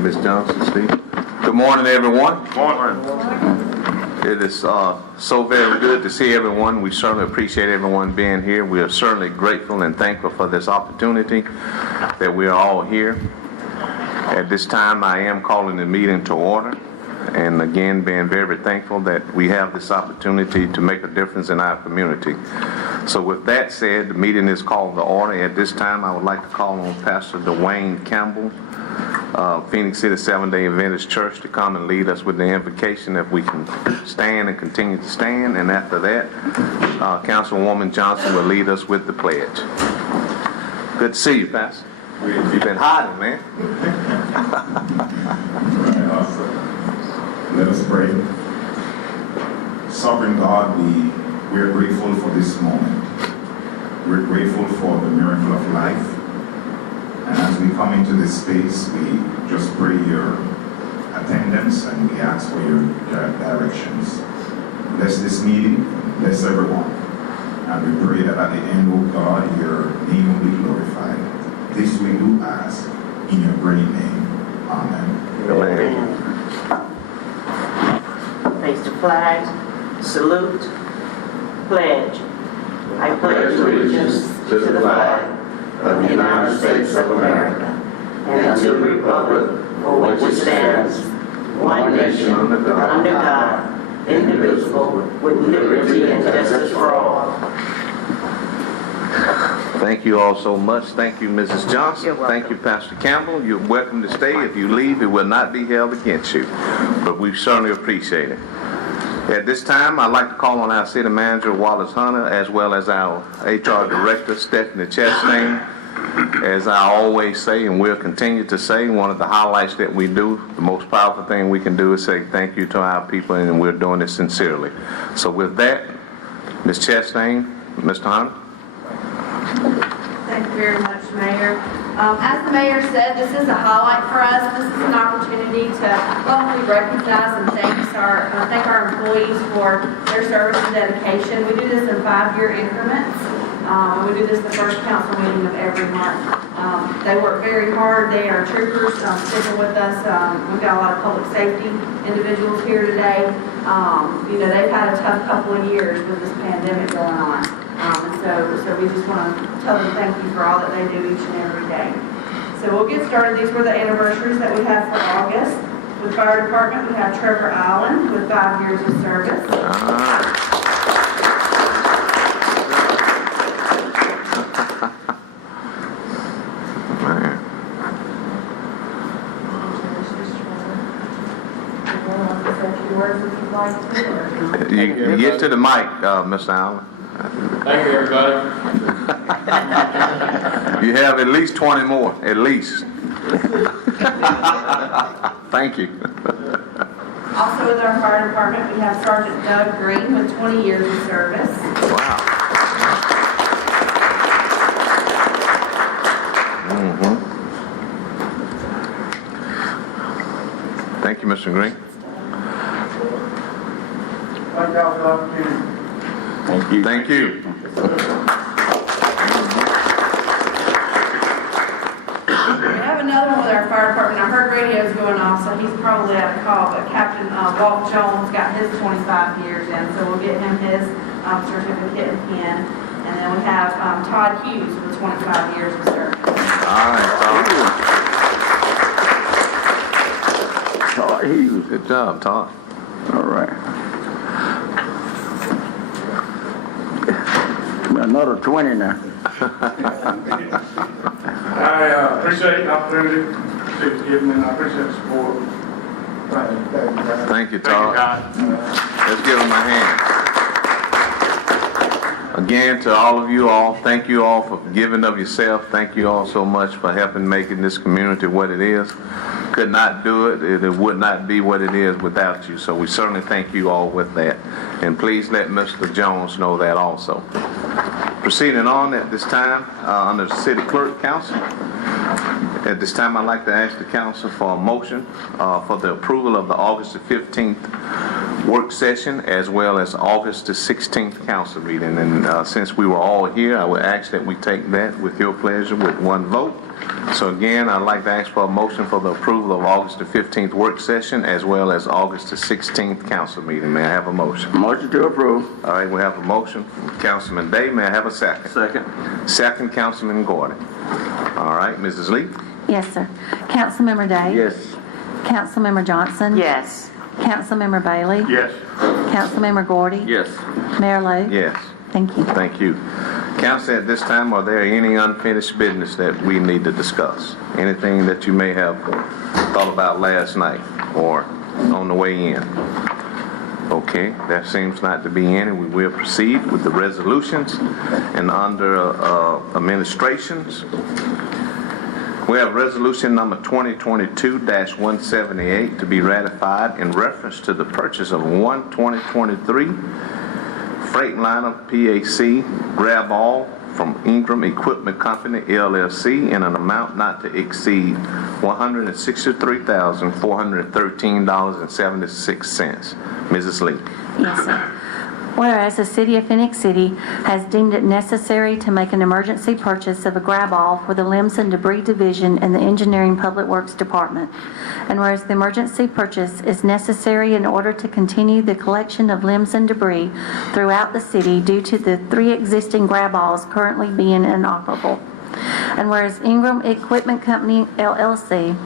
Ms. Johnson, Steve. Good morning, everyone. Good morning. It is so very good to see everyone. We certainly appreciate everyone being here. We are certainly grateful and thankful for this opportunity that we are all here. At this time, I am calling the meeting to order, and again, being very thankful that we have this opportunity to make a difference in our community. So with that said, the meeting is called to order. At this time, I would like to call on Pastor Dwayne Campbell, Phenix City Seventh-day Adventist Church, to come and lead us with the invocation, if we can stand and continue to stand. And after that, Councilwoman Johnson will lead us with the pledge. Good to see you, Pastor. You've been hiding, man. Let us pray. Sovereign God, we are grateful for this moment. We're grateful for the miracle of life. And as we come into this space, we just pray your attendance and we ask for your directions. Bless this meeting, bless everyone. And we pray that at the end, oh God, your name will be glorified. This we do ask in your great name. Amen. Amen. Raise the flag, salute, pledge. I pledge allegiance to the flag of the United States of America and to the republic for which it stands, one nation, under God, indivisible, with liberty and justice for all. Thank you all so much. Thank you, Mrs. Johnson. Thank you, Pastor Campbell. You're welcome to stay. If you leave, it will not be held against you. But we certainly appreciate it. At this time, I'd like to call on our City Manager, Wallace Hunter, as well as our HR Director, Stephanie Chastain. As I always say, and we'll continue to say, one of the highlights that we do, the most powerful thing we can do is say thank you to our people, and we're doing it sincerely. So with that, Ms. Chastain, Mr. Hunter. Thank you very much, Mayor. As the Mayor said, this is a highlight for us. This is an opportunity to publicly recognize and thank our employees for their service and dedication. We do this in 5-year increments. We do this the first council meeting of every month. They work very hard. They are troopers sticking with us. We've got a lot of public safety individuals here today. They've had a tough couple of years with this pandemic going on. So we just want to tell them thank you for all that they do each and every day. So we'll get started. These were the anniversaries that we have for August. With Fire Department, we have Trevor Allen with 5 years of service. You get to the mic, Mr. Allen. Thank you, everybody. You have at least 20 more, at least. Thank you. Also with our Fire Department, we have Sergeant Doug Green with 20 years of service. Wow. Thank you, Mr. Green. Thank y'all for the opportunity. Thank you. Thank you. We have another one with our Fire Department. I heard radio's going off, so he's probably out of call, but Captain Walt Jones got his 25 years in, so we'll get him his certificate and pin. And then we have Todd Hughes with 25 years of service. All right, Todd. Todd Hughes. Good job, Todd. All right. Another 20 now. I appreciate the opportunity to give me, and I appreciate the support. Thank you, Thank you, Todd. God. Let's give him a hand. Again, to all of you all, thank you all for giving of yourself. Thank you all so much for helping making this community what it is. Could not do it. It would not be what it is without you. So we certainly thank you all with that. And please let Mr. Jones know that also. Proceeding on at this time, under the City Clerk Council. At this time, I'd like to ask the council for a motion for the approval of the August the 15th work session as well as August the 16th council meeting. And since we were all here, I would ask that we take that with your pleasure with one vote. So again, I'd like to ask for a motion for the approval of August the 15th work session as well as August the 16th council meeting. May I have a motion? Motion to approve. All right, we have a motion from Councilman Day. May I have a second? Second. Second, Councilman Gordon. All right, Mrs. Lee? Yes, sir. Councilmember Day? Yes. Councilmember Johnson? Yes. Councilmember Bailey? Yes. Councilmember Gordy? Yes. Mayor Lo? Yes. Thank you. Thank you. Council, at this time, are there any unfinished business that we need to discuss? Anything that you may have thought about last night or on the way in? Okay, that seems not to be any. We will proceed with the resolutions. And under administrations, we have resolution number 2022-178 to be ratified in reference to the purchase of one 2023 Freightliner PAC grab all from Ingram Equipment Company, LLC, in an amount not to exceed $163,413.76. Mrs. Lee. Yes, sir. Whereas the City of Phenix City has deemed it necessary to make an emergency purchase of a grab-all for the Limbs and Debris Division in the Engineering Public Works Department. And whereas the emergency purchase is necessary in order to continue the collection of limbs and debris throughout the city due to the 3 existing grab-alls currently being inoperable. And whereas Ingram Equipment Company, LLC,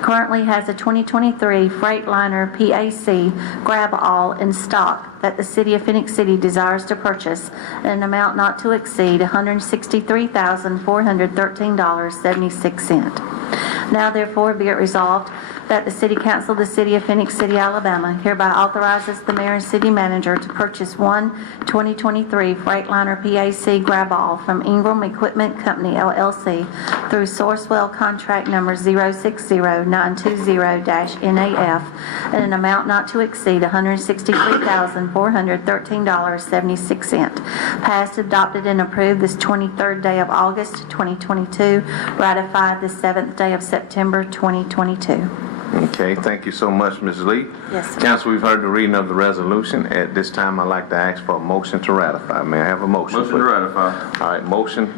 currently has a 2023 Freightliner PAC grab-all in stock that the City of Phenix City desires to purchase in an amount not to exceed $163,413.76. Now therefore be it resolved that the City Council of the City of Phenix City, Alabama hereby authorizes the Mayor and City Manager to purchase one 2023 Freightliner PAC grab-all from Ingram Equipment Company, LLC through Sourcewell Contract Number 060920-NAF in an amount not to exceed $163,413.76. Passed, adopted, and approved this 23rd day of August 2022, ratified the 7th day of September 2022. Okay, thank you so much, Mrs. Lee. Yes, sir. Council, we've heard the reading of the resolution. At this time, I'd like to ask for a motion to ratify. May I have a motion? Motion to ratify. All right, motion,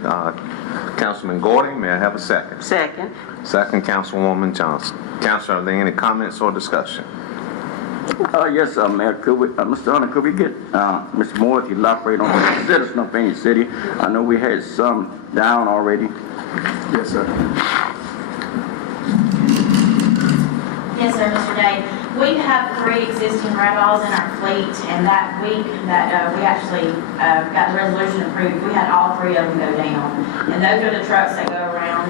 Councilman Gordon. May I have a second? Second. Second, Councilwoman Johnson. Council, are there any comments or discussion? Yes, Mayor, could we, Mr. Hunter, could we get Mr. Moore to elaborate on the citizen of Phenix City? I know we had some down already. Yes, sir. Yes, sir, Mr. Day. We have 3 existing grab-alls in our fleet, and that week that we actually got the resolution approved, we had all 3 of them go down. And those are the trucks that go around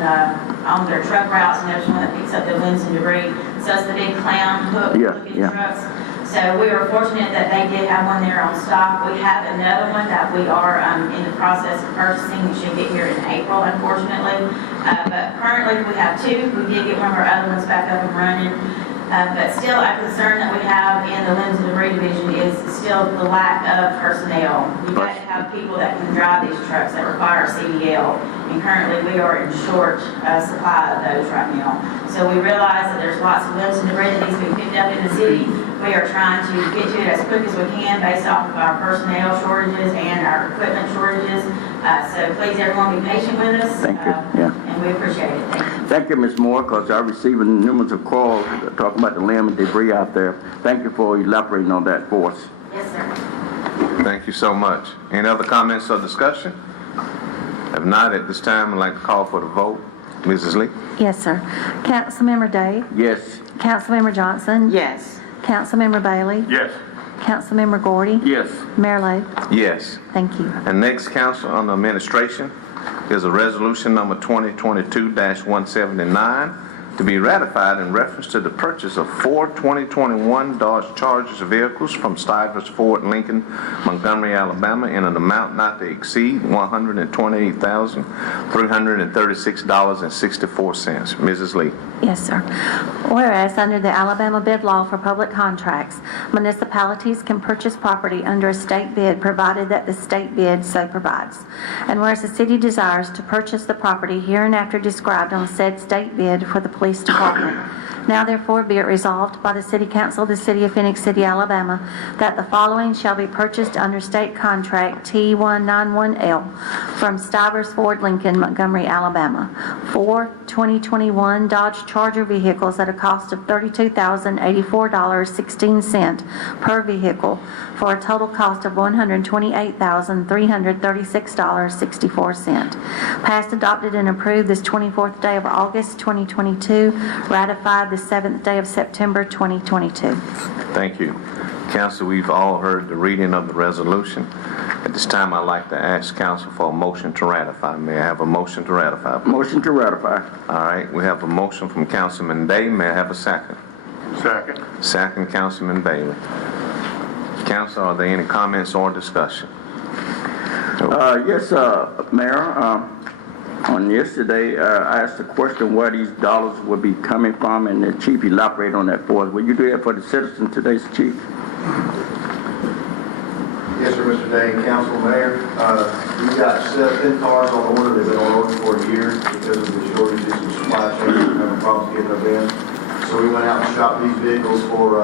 on their truck routes, and there's one that picks up the limbs and debris. So it's the big clown hook looking trucks. So we were fortunate that they did have one there on stock. We have another one that we are in the process of purchasing. We should get here in April, unfortunately. But currently we have 2. We did get one of our other ones back up and running. But still, a concern that we have in the limbs and debris division is still the lack of personnel. You've got to have people that can drive these trucks that require CDL, and currently we are in short supply of those right now. So we realize that there's lots of limbs and debris that needs to be picked up in the city. We are trying to get to it as quick as we can based off of our personnel shortages and our equipment shortages. So please, everyone, be patient with us. Thank you. And we appreciate it. Thank you. Thank you, Ms. Moore, because I'm receiving numerous of calls talking about the limb and debris out there. Thank you for elaborating on that for us. Yes, sir. Thank you so much. Any other comments or discussion? If not, at this time, I'd like to call for the vote. Mrs. Lee? Yes, sir. Councilmember Day? Yes. Councilmember Johnson? Yes. Councilmember Bailey? Yes. Councilmember Gordy? Yes. Mayor Lo? Yes. Thank you. And next, Council, on the administration, is a resolution number 2022-179 to be ratified in reference to the purchase of 4 2021 Dodge Chargers vehicles from Stivers Ford Lincoln, Montgomery, Alabama, in an amount not to exceed $128,336.64. Mrs. Lee. Yes, sir. Whereas under the Alabama bid law for public contracts, municipalities can purchase property under a state bid provided that the state bid so provides. And whereas the city desires to purchase the property hereinafter described on said state bid for the police Police Department. Now therefore be it resolved by the City Council of the City of Phenix City, Alabama, that the following shall be purchased under state contract T191L from Stivers Ford Lincoln, Montgomery, Alabama. 4 2021 Dodge Charger vehicles at a cost of $32,084.16 per vehicle for a total cost of $128,336.64. Passed, adopted, and approved this 24th day of August 2022, ratified the 7th day of September 2022. Thank you. Council, we've all heard the reading of the resolution. At this time, I'd like to ask council for a motion to ratify. May I have a motion to ratify? Motion to ratify. All right, we have a motion from Councilman Day. May I have a second? Second. Second, Councilman Bailey. Council, are there any comments or discussion? Yes, Mayor. On yesterday, I asked the question where these dollars would be coming from, and the chief elaborated on that for us. Will you do that for the citizens today, Chief? Yes, sir, Mr. Day, Council, Mayor. We've got 10 cars on order. They've been on order for a year because of the shortages and supply chain. We're having problems getting them in. So we went out and shopped these vehicles for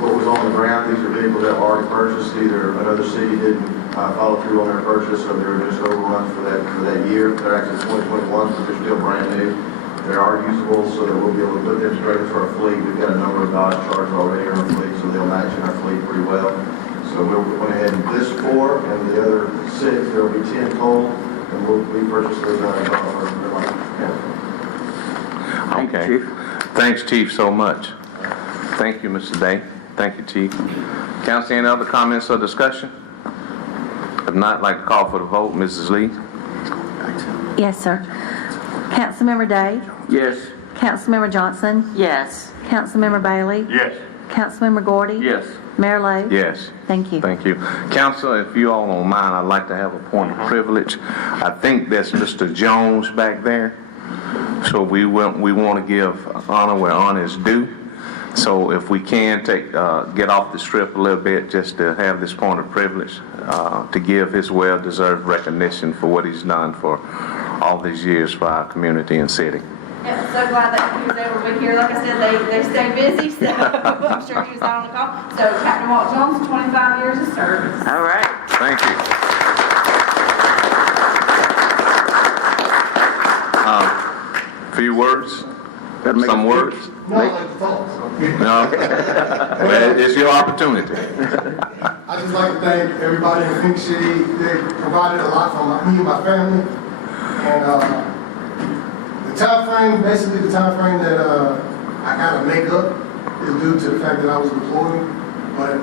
what was on the ground. These are vehicles that were already purchased. Either another city didn't follow through on their purchase, or they were just overruns for that year. They're actually 2021s, but they're still brand new. They are usable, so that we'll be able to put them straight into our fleet. We've got a number of Dodge Chargers already in our fleet, so they'll match in our fleet pretty well. So we went ahead and this 4 and the other 6, there will be 10 total, and we purchased those out of our Thank you, Okay. Chief. Thanks, Chief, so much. Thank you, Mr. Day. Thank you, Chief. Council, any other comments or discussion? If not, I'd like to call for the vote. Mrs. Lee? Yes, sir. Councilmember Day? Yes. Councilmember Johnson? Yes. Councilmember Bailey? Yes. Councilmember Gordy? Yes. Mayor Lo? Yes. Thank you. Thank you. Council, if you all don't mind, I'd like to have a point of privilege. I think that's Mr. Jones back there. So we want to give honor where honor is due. So if we can get off the strip a little bit just to have this point of privilege, to give his well-deserved recognition for what he's done for all these years for our community and city. Yeah, I'm so glad that he was able to be here. Like I said, they stay busy, so I'm sure he was out on the call. So Captain Walt Jones, 25 years of service. All right. Thank you. Few words? Gotta make Some a words? No, I like to talk. No? Well, it's your opportunity. I just like to thank everybody in Phenix City. They provided a lot for me and my family. And the time frame that I got to make up is due to the fact that I was employed. But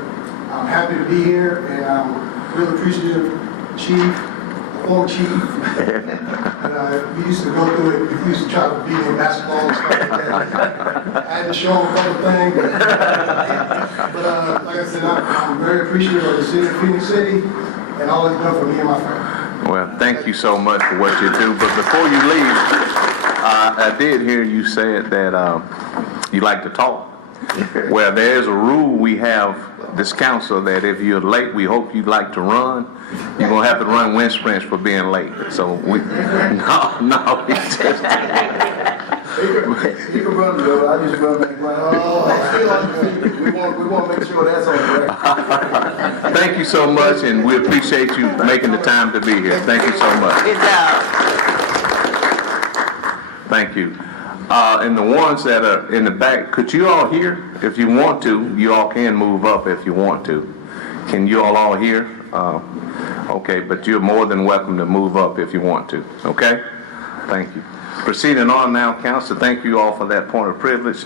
I'm happy to be here, and I'm really appreciative, Chief, former Chief. We used to go through it. We used to try to beat in basketball and stuff like that. I had to show him a couple things. But like I said, I'm very appreciative of the city of Phenix City and all it's done for me and my family. Well, thank you so much for what you do. But before you leave, I did hear you say that you like to talk. Well, there's a rule we have this council that if you're late, we hope you'd like to run. You're going to have to run wind sprints for being late. So we just... You can run though. I just run back like, we want to make sure that's on the record. Thank you so much, and we appreciate you making the time to be here. Thank you so much. Good job. Thank you. And the ones that are in the back, could you all hear? If you want to, you all can move up if you want to. Can you all hear? Okay, but you're more than welcome to move up if you want to. Okay? Thank you. Proceeding on now, Council, thank you all for that point of privilege.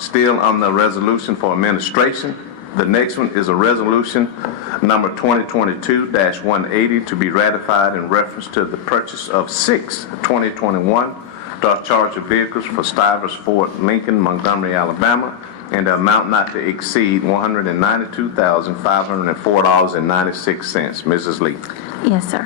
Still on the resolution for administration. The next one is a resolution number 2022-180 to be ratified in reference to the purchase of 6 2021 Dodge Charger vehicles for Stivers Ford Lincoln, Montgomery, Alabama, and the amount not to exceed $192,504.96. Mrs. Lee. Yes, sir.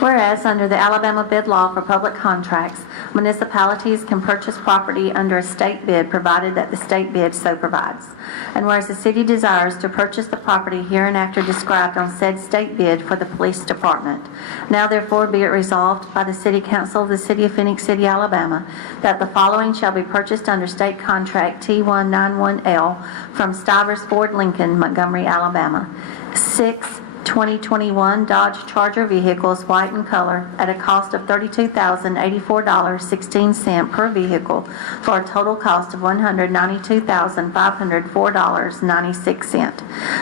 Whereas under the Alabama bid law for public contracts, municipalities can purchase property under a state bid provided that the state bid so provides. And whereas the city desires to purchase the property hereinafter described on said state bid for the police department. Now therefore be it resolved by the City Council of the City of Phenix City, Alabama, that the following shall be purchased under state contract T191L from Stivers Ford Lincoln, Montgomery, Alabama. 6 2021 Dodge Charger vehicles, white in color, at a cost of $32,084.16 per vehicle, for a total cost of $192,504.96.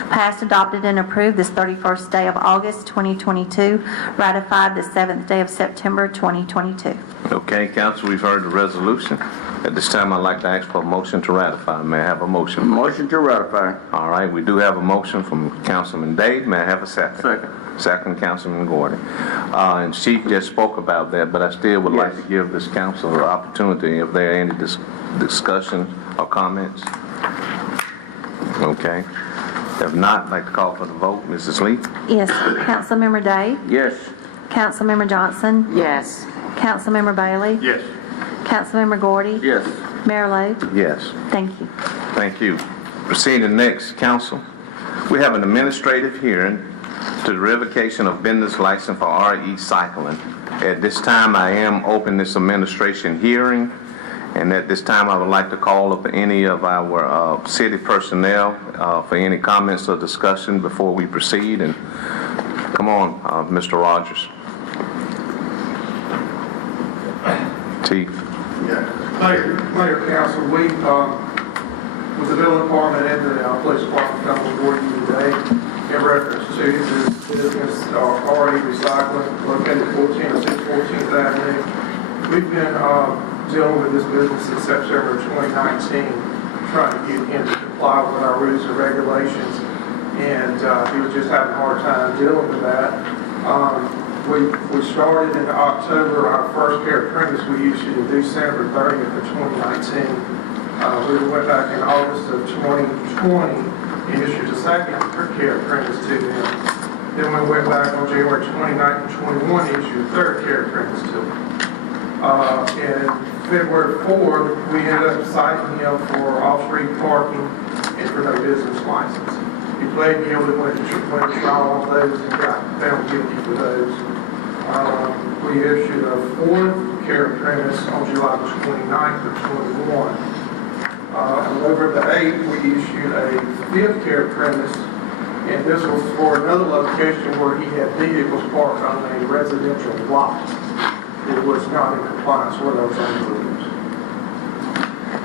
Passed, adopted, and approved this 31st day of August 2022, ratified the 7th day of September 2022. Okay, council, we've heard the resolution. At this time, I'd like to ask for a motion to ratify. May I have a motion? Motion to ratify. All right, we do have a motion from Councilman Dade. May I have a second? Second. Second, Councilman Gordon. And Chief just spoke about that, but I still would like to give this council an opportunity if there are any discussion or comments. Okay. If not, I'd like to call for the vote. Mrs. Lee? Yes. Councilmember Day? Yes. Councilmember Johnson? Yes. Councilmember Bailey? Yes. Councilmember Gordy? Yes. Mayor Lo? Yes. Thank you. Thank you. Proceeding next, council. We have an administrative hearing to the revocation of business license for RE Cycling. At this time, I am opening this administration hearing, and at this time, I would like to call up any of our city personnel for any comments or discussion before we proceed. And come on, Mr. Rogers. Chief. Yeah, Mayor, Council, we, with the building department and the police department come before you today in reference to this business, RE Recycling, located at 614th Avenue. We've been dealing with this business since September of 2019, trying to get him to comply with our rules and regulations, and he was just having a hard time dealing with that. We started in October. Our first care of premise we issued in December 30th of 2019. We went back in August of 2020 and issued a second care of premise to them. Then we went back on January 29th and 21 and issued a third care of premise to them. And February 4th, we ended up citing him for off-street parking and for no business license. He pled guilty, went to trial on those, and got found guilty for those. We issued a fourth care premise on July 29th of 21. Over the 8th, we issued a fifth care premise, and this was for another location where he had vehicles parked on a residential lot. It was not in compliance with those own rules.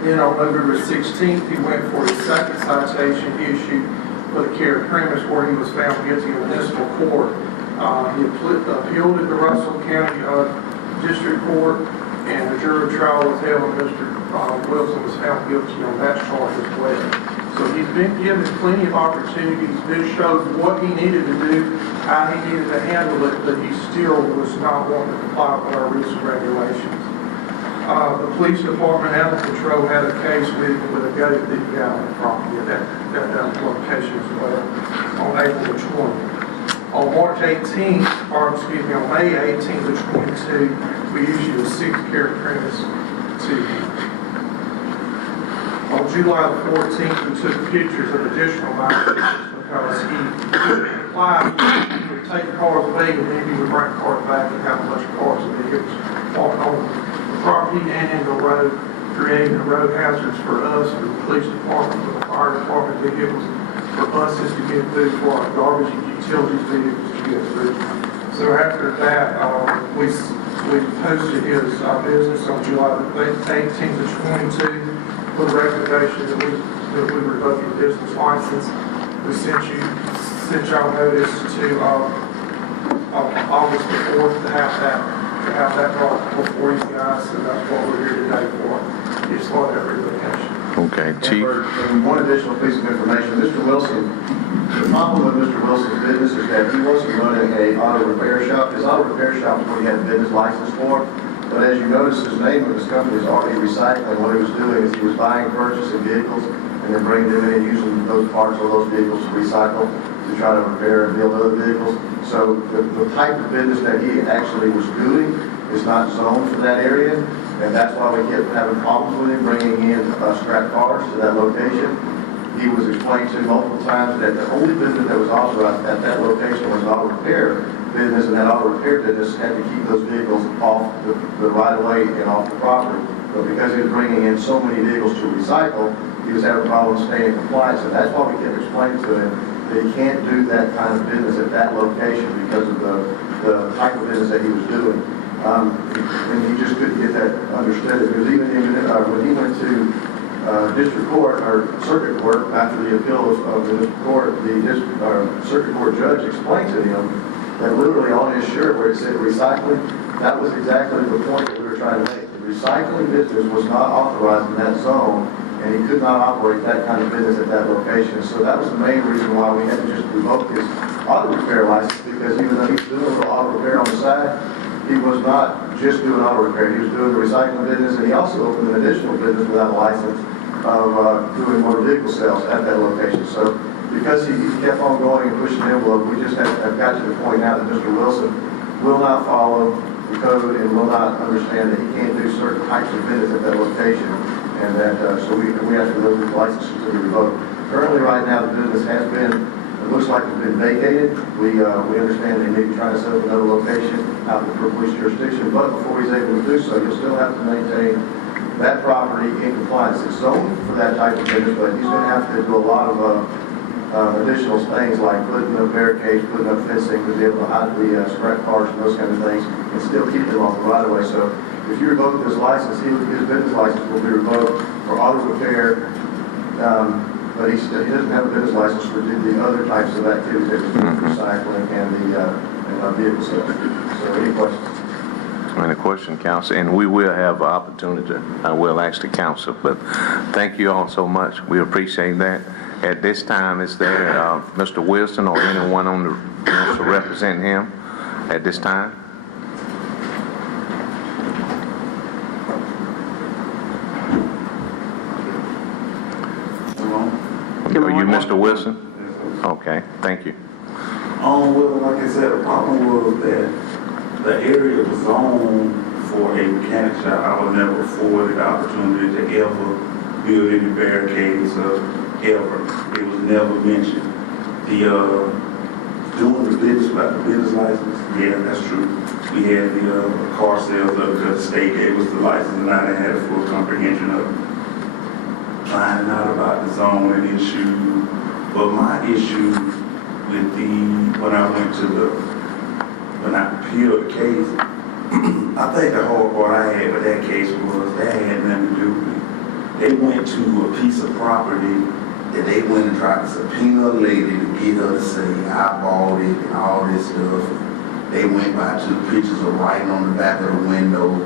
Then on November 16th, he went for his second citation issued for the care premise where he was found guilty in municipal court. He appealed at the Russell County District Court, and the jury trial was held, and Mr. Wilson was found guilty on that charge as well. So he's been given plenty of opportunities. This shows what he needed to do, how he needed to handle it, but he still was not wanting to comply with our rules and regulations. The police department, animal control, had a case with a goat that he got on the property at that location as well on April 20th. On March 18th, or excuse me, on May 18th of 22, we issued a sixth care premise to him. On July the 14th, we took pictures of additional violations because he applied, he would take cars away and then he would bring cars back and have a bunch of cars and vehicles walking on the property and in the road, creating road hazards for us, for the police department, for the fire department vehicles, for buses to get through, for our garbage and utilities vehicles to get through. So after that, we posted his business on July the 18th of 22 for the recommendation that we revoke his business license. We sent y'all notice to August the 4th to have that brought before you guys, and that's what we're here today for, is for that revocation. Okay, Chief. And one additional piece of information, Mr. Wilson, the problem with Mr. Wilson's business is that he wasn't running an auto repair shop. His auto repair shop is what he had a business license for. But as you notice, his name of his company is RE Recycling. What he was doing is he was buying, purchasing vehicles, and then bringing them in and using those parts of those vehicles to recycle. The to try to repair and build other vehicles. So the type of business that he actually was doing is not zoned for that area, and that's why we kept having problems with him bringing in scrap cars to that location. He was explained to multiple times that the only business that was authorized at that location was an auto repair business, and that auto repair business had to keep those vehicles off the right of way and off the property. But because he was bringing in so many vehicles to recycle, he was having problems staying in compliance, and that's why we kept explaining to him that he can't do that kind of business at that location because of the type of business that he was doing. And he just couldn't get that understood. Because even when he went to district court or circuit court after the appeal of the district court, the circuit court judge explained to him that literally on his shirt where it said recycling, that was exactly the point that we were trying to make. The recycling business was not authorized in that zone, and he could not operate that kind of business at that location. So that was the main reason why we had to just revoke his auto repair license, because even though he was doing a little auto repair on the side, he was not just doing auto repair. He was doing the recycling business, and he also opened an additional business without a license of doing motor vehicle sales at that location. So because he kept on going and pushing the envelope, we just have got to the point now that Mr. Wilson will not follow the code and will not understand that he can't do certain types of business at that location, and that so we ask for those licenses to be revoked. Currently, right now, the business has been, it looks like it's been vacated. We understand they may be trying to set up another location out in the police jurisdiction, but before he's able to do so, he'll still have to maintain that property in compliance. It's zoned for that type of business, but he's going to have to do a lot of additional things like putting up barricades, putting up fencing to be able to hide the scrap cars and those kind of things, and still keep them off the right of way. So if you revoke this license, his business license will be revoked for auto repair, but he doesn't have a business license for the other types of activities, that is recycling and the vehicle sales. So any questions? Any question, council? And we will have an opportunity. I will ask the council, but thank you all so much. We appreciate that. At this time, is there Mr. Wilson or anyone on the wants to represent him at this time? Are you Mr. Wilson? Okay, thank you. Well, like I said, the problem was that the area was zoned for a mechanic shop. I was never afforded the opportunity to ever build any barricades or ever. It was never mentioned. Doing the business license, yeah, that's true. We had the car sales up because the state gave us the license, and I didn't have a full comprehension of finding out about the zoning issue. But my issue with when I appealed the case, I think the hard part I had with that case was that had nothing to do with me. They went to a piece of property that they went and tried to subpoena a lady to get her to say, I bought it and all this stuff. They went by, took pictures of writing on the back of the window.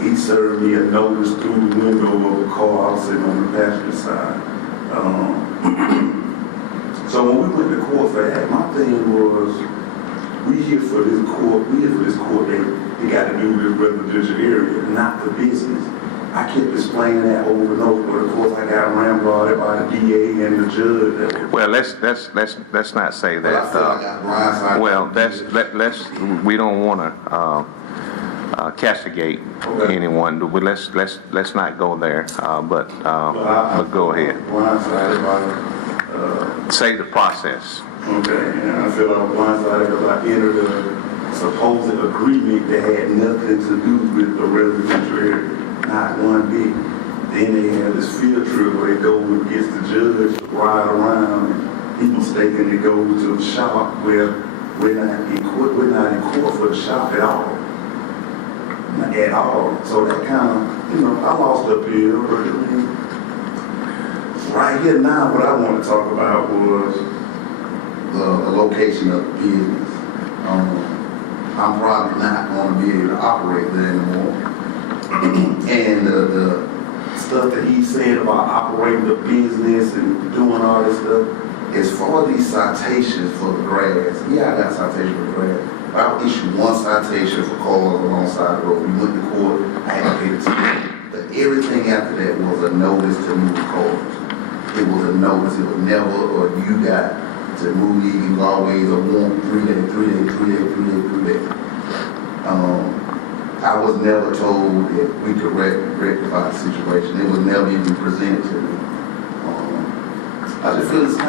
He served me a notice through the window of a car I was sitting on the passenger side. So when we went to court for that, my thing was, we here for this court they got to do with this residential area, not the business. I kept explaining that over and over, but of course I got ramrodded by the DA and the judge. Well, let's not say that. I feel like I got blindsided. Well, we don't want to castigate anyone. But let's not go there. But go ahead. Blindsided by say the process. Okay, and I feel like blindsided because I entered a supposed agreement that had nothing to do with the residential area. Not one bit. Then they had this field trip where they go against the judge, ride around, and he mistakenly go to the shop where we're not in court for the shop at all. At all. So that kind of, I lost the appeal. Right here now, what I want to talk about was the location of the business. I'm probably not going to be able to operate there anymore. And the stuff that he said about operating the business and doing all this stuff, as far as these citations for the grass, yeah, I got citations for the grass. I issued one citation for cars alongside the road. We went to court, I had to pay the ticket. But everything after that was a notice to move cars. It was a notice. It was never, or you got to move these. He was always a warm 3 day, 3 day, 3 day, 3 day, 3 day. I was never told that we could rectify the situation. It was never even presented to me. I just feel it's I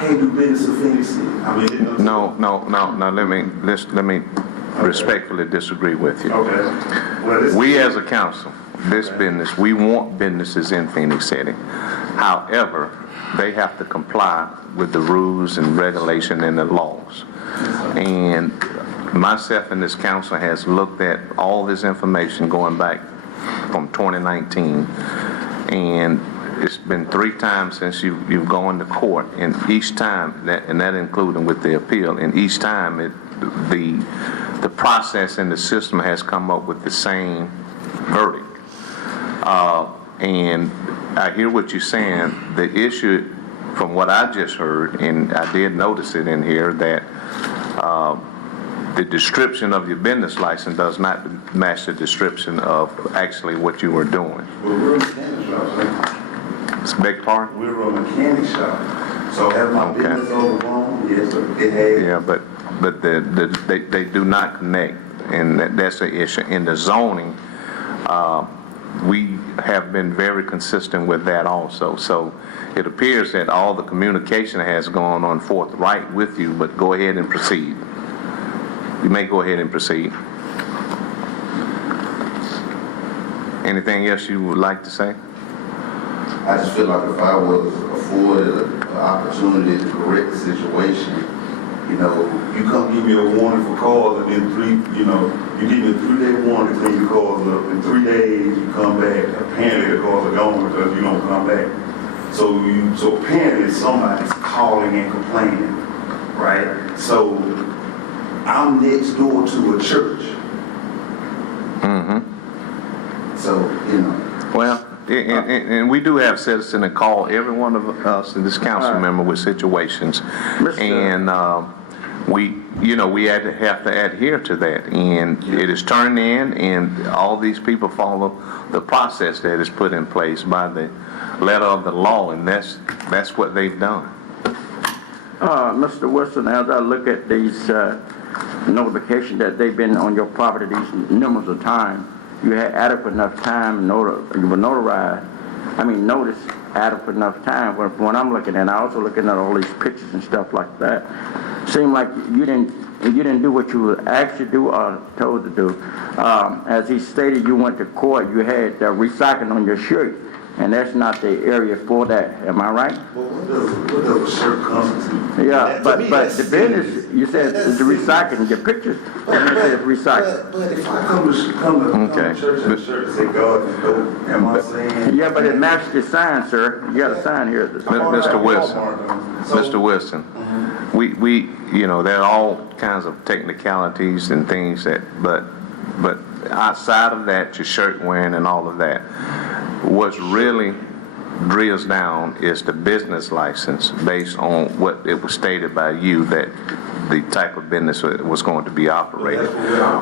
can't do business in Phenix City. I mean, No, let me respectfully disagree with you. Okay. Well, We as a council, business, we want businesses in Phenix City. However, they have to comply with the rules and regulation and the laws. And myself and this council has looked at all this information going back from 2019. And it's been 3 times since you've gone to court, and each time, that including with the appeal, and each time the process and the system has come up with the same verdict. And I hear what you're saying. The issue, from what I just heard, and I did notice it in here, that the description of your business license does not match the description of actually what you were doing. Well, we're a mechanic shop, Beg pardon? We're a mechanic shop. So have my Okay. business overgrown? Yes, but it has. Yeah, but they do not connect, and that's the issue. In the zoning, we have been very consistent with that also. So it appears that all the communication has gone on forthright with you, but go ahead and proceed. You may go ahead and proceed. Anything else you would like to say? I just feel like if I was afforded an opportunity to correct the situation, you know, you come give me a warning for cars, and then you give me a 3-day warning to clean your cars up. In 3 days, you come back. Apparently, the cars are gone because you don't come back. So apparently, somebody's calling and complaining, right? So I'm next door to a church. Mm-hmm. So, you know. Well, and we do have citizens that call every one of us in this council member with situations, and we have to adhere to that, and it is turned in, and all these people follow the process that is put in place by the letter of the law, and that's what they've done. Mr. Wilson, as I look at these notifications that they've been on your property these numerous of times, you had adequate enough time, you were notarized, notice adequate enough time. When I'm looking at, I also looking at all these pictures and stuff like that. Seemed like you didn't do what you were asked to do or told to do. As he stated, you went to court, you had recycling on your shirt, and that's not the area for that. Am I right? Well, what does a shirt constitute? Yeah, but the business, you said the recycling, your pictures, and it says recycling. But if I come to church and shirt and say God is dope, am I saying? Yeah, but it matched the sign, sir. You got a sign here. Mr. Wilson, we there are all kinds of technicalities and things but outside of that, your shirt wearing and all of that, what's really drills down is the business license based on what it was stated by you that the type of business was going to be operated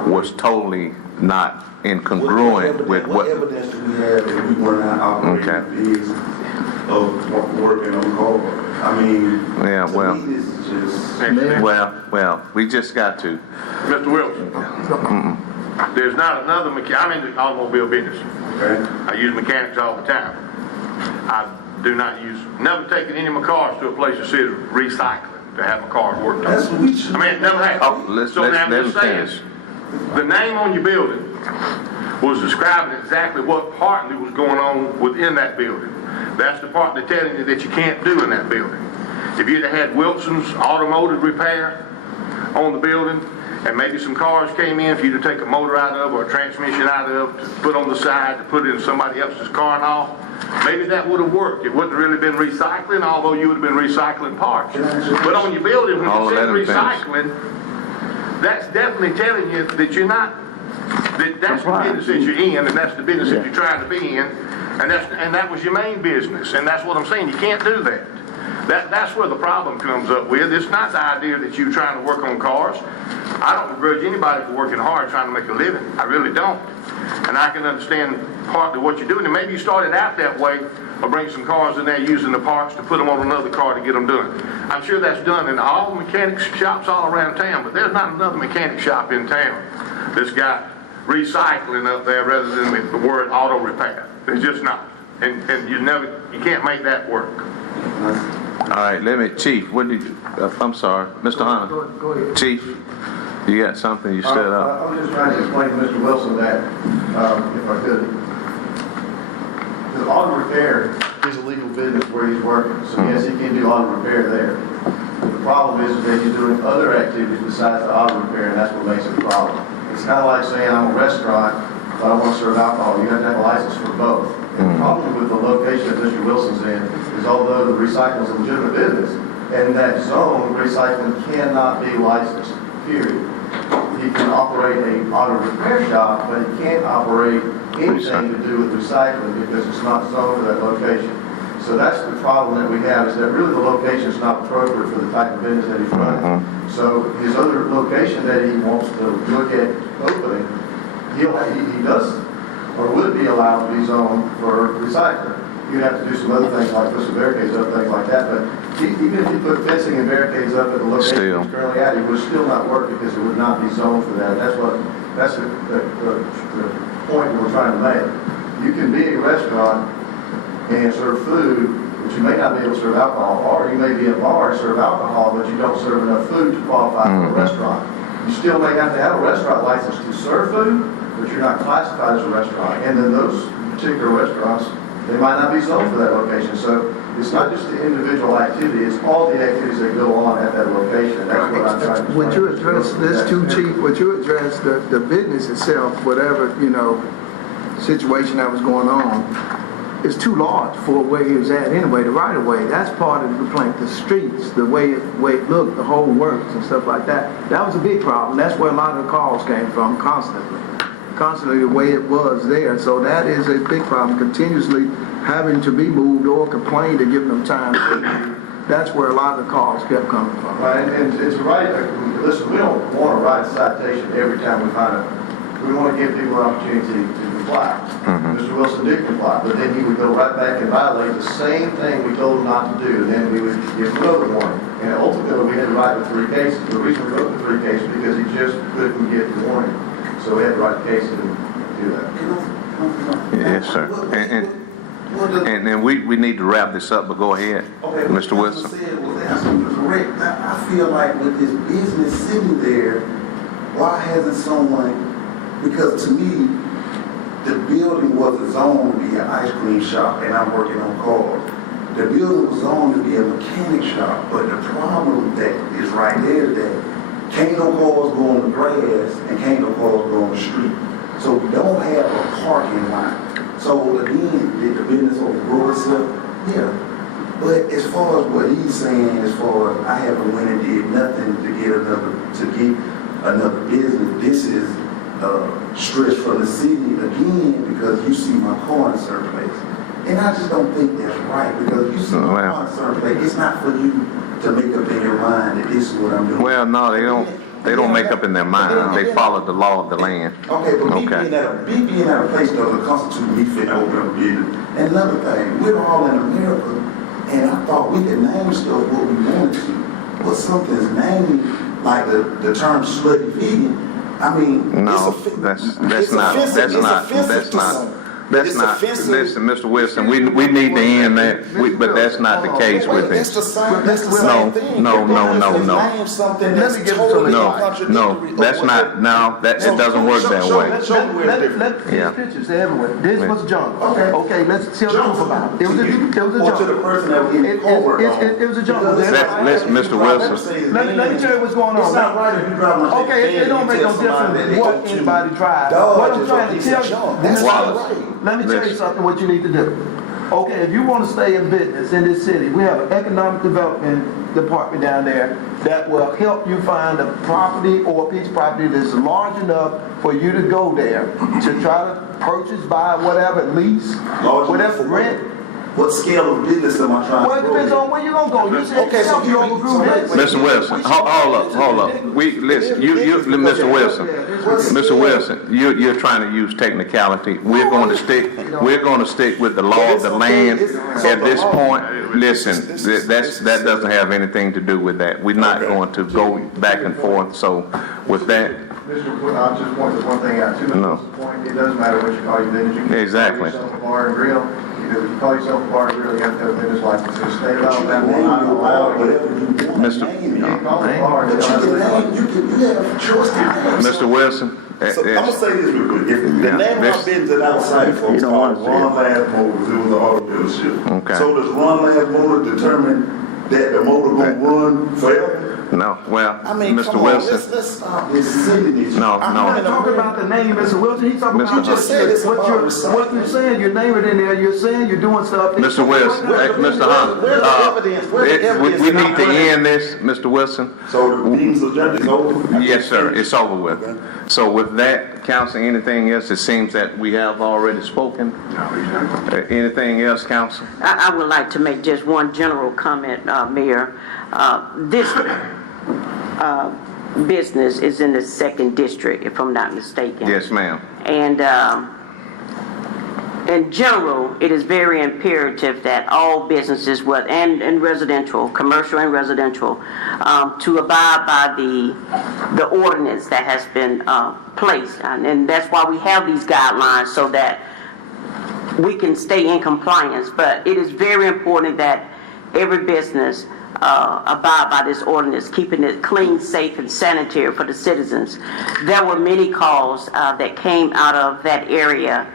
was totally not incongruent with what evidence do we have that we were not operating the business of working on cars? Yeah, well, to me, this is just... well, we just got to. Mr. Wilson, there's not another mechanic. I'm in the automobile business. Okay. I use mechanics all the time. I do not never taken any of my cars to a place that says recycling to have my car worked on. That's what we should... Never have. So now I'm just saying, the name on your building was describing exactly what partly was going on within that building. That's the part they're telling you that you can't do in that building. If you'd have had Wilson's Automotive Repair on the building, and maybe some cars came in for you to take a motor out of or a transmission out of to put on the side to put in somebody else's car and all, maybe that would have worked. It wouldn't have really been recycling, although you would have been recycling parts. But on your building, when you say recycling, that's definitely telling you that you're not, that's the business that you're in, and that's the business that you're trying to be in, and that was your main business, and that's what I'm saying. You can't do that. That's where the problem comes up with. It's not the idea that you're trying to work on cars. I don't begrudge anybody for working hard trying to make a living. I really don't. And I can understand partly what you're doing, and maybe you started out that way, or bring some cars in there using the parts to put them on another car to get them done. I'm sure that's done in all mechanic shops all around town, but there's not another mechanic shop in town that's got recycling up there rather than the word auto repair. There's just not. And you can't make that work. All right, Chief, what did you, I'm sorry, Mr. Hunter. Go ahead. Chief, you got something you set up? I was just trying to explain to Mr. Wilson that, if I could, the auto repair is a legal business where he's working, so yes, he can do auto repair there. The problem is that he's doing other activities besides the auto repair, and that's what makes it a problem. It's kind of like saying I'm a restaurant, but I want to serve alcohol. You have to have a license for both. And the problem with the location that Mr. Wilson's in is although the recycling is a legitimate business, in that zone, recycling cannot be licensed, period. He can operate an auto repair shop, but he can't operate anything to do with recycling because it's not zoned for that location. So that's the problem that we have, is that really the location is not appropriate for the type of business that he's running. So his other location that he wants to look at opening, he does, or would be allowed to be zoned for recycling. You'd have to do some other things like put some barricades up, things like that, but even if you put fencing and barricades up at the location he's currently at, it would still not work because it would not be zoned for that. That's the point we're trying to make. You can be a restaurant and serve food, but you may not be able to serve alcohol, or you may be a bar and serve alcohol, but you don't serve enough food to qualify for a restaurant. You still may have to have a restaurant license to serve food, but you're not classified as a restaurant. And then those particular restaurants, they might not be zoned for that location. So it's not just the individual activity, it's all the activities that go on at that location. That's what I'm trying to Would you address this too, Chief? Would you address the business itself, whatever, situation that was going on, is too large for where he was at anyway, the right of way. That's part of the complaint. The streets, the way it looked, the whole works and stuff like that. That was a big problem. That's where a lot of the calls came from constantly the way it was there. So that is a big problem, continuously having to be moved or complained to give them time. That's where a lot of the calls kept coming from. Right, and it's right. Listen, we don't want to write a citation every time we find it. We want to give people an opportunity to comply. Mr. Wilson did comply, but then he would go right back and violate the same thing we told him not to do, and then we would give him another warning. And ultimately, we had to write the 3 cases. The reason we wrote the 3 cases because he just couldn't get the warning. So we had to write the case and do that. Yes, sir. And then we need to wrap this up, but go ahead, Okay, Mr. Wilson. Said was absolutely correct. I feel like with this business sitting there, why hasn't someone? Because to me, the building was zoned to be an ice cream shop, and I'm working on cars. The building was zoned to be a mechanic shop, but the problem that is right there is that can't no cars go on the grass and can't no cars go on the street. So we don't have a parking lot. So again, did the business overgrow itself? Yeah. But as far as what he's saying, as far as I haven't went and did nothing to get another business, this is stress from the city again because you see my car in a certain place. And I just don't think that's right because you see my car in a certain place. It's not for you to make up in your mind that this is what I'm doing. Well, no, they don't make up in their mind. They follow the law of the land. Okay, but me being at a place doesn't constitute me fitting open up a business. And another thing, we're all in America, and I thought we could name stuff what we wanted to. But something's named like the term slutty vegan. I mean, no, that's not. Listen, Mr. Wilson, we need to end that, but that's not the case with it. No, that's not. No, it doesn't work that way. Let's pictures everywhere. This was junk. Okay, let's tell the truth about it. It was a junk. It was a junk. Listen, Mr. Wilson. Let me tell you what's going on. It's not right if you drive on okay, it don't make no difference what anybody drives. What I'm trying to tell you, let me tell you something what you need to do. Okay, if you want to stay in business in this city, we have an economic development department down there that will help you find a property or a piece of property that's large enough for you to go there to try to purchase, buy, whatever, lease, whatever, rent. what scale of business am I trying Well, to it grow? depends here? on where you gonna go. You said Okay, so yourself you don't agree with that. Mr. Wilson, hold up. Listen, Mr. Wilson, you're trying to use technicality. We're going to stick with the law of the land at this point. Listen, that doesn't have anything to do with that. We're not going to go back and forth. So with that, Mr. Wood, I just want one thing out too. No. Point, it doesn't matter what you call your business. You can Exactly. call yourself a bar and grill. If you call yourself a bar and grill, you have to have a business license. In the state of But you can Alabama, name not your bar allowed. whatever you want. Mr. Name You it. can't call it a bar. But you can name, you have a choice to name. Mr. Wilson, So I'm gonna say this real quick. If the Yeah, name of this- my business that outside folks You don't called wanna say it. Ron Last Motors, it was an auto dealership. Okay. So does Ron Last Motors determine that the motor gonna run forever? no, well, I mean, Mr. come on, Wilson, let's stop this silliness. No, I'm no. not I'm talking about the name, Mr. Wilson. He's talking Mr. about You just said it's what about you're recycling. saying. You name it in there. You're saying you're doing stuff. Mr. Wilson, Where's the- Mr. Hunt, where's the evidence? Where's the evidence we that need to I'm end this, Mr. Wilson. So the meeting's adjourned, it's over? Yes, sir, it's over with. So with that, council, anything else? It seems that we have already spoken. Anything else, council? I would like to make just one general comment, Mayor. This business is in the 2nd District, if I'm not mistaken. Yes, ma'am. And in general, it is very imperative that all businesses, and residential, commercial and residential, to abide by the ordinance that has been placed. And that's why we have these guidelines, so that we can stay in compliance. But it is very important that every business abide by this ordinance, keeping it clean, safe, and sanitary for the citizens. There were many calls that came out of that area.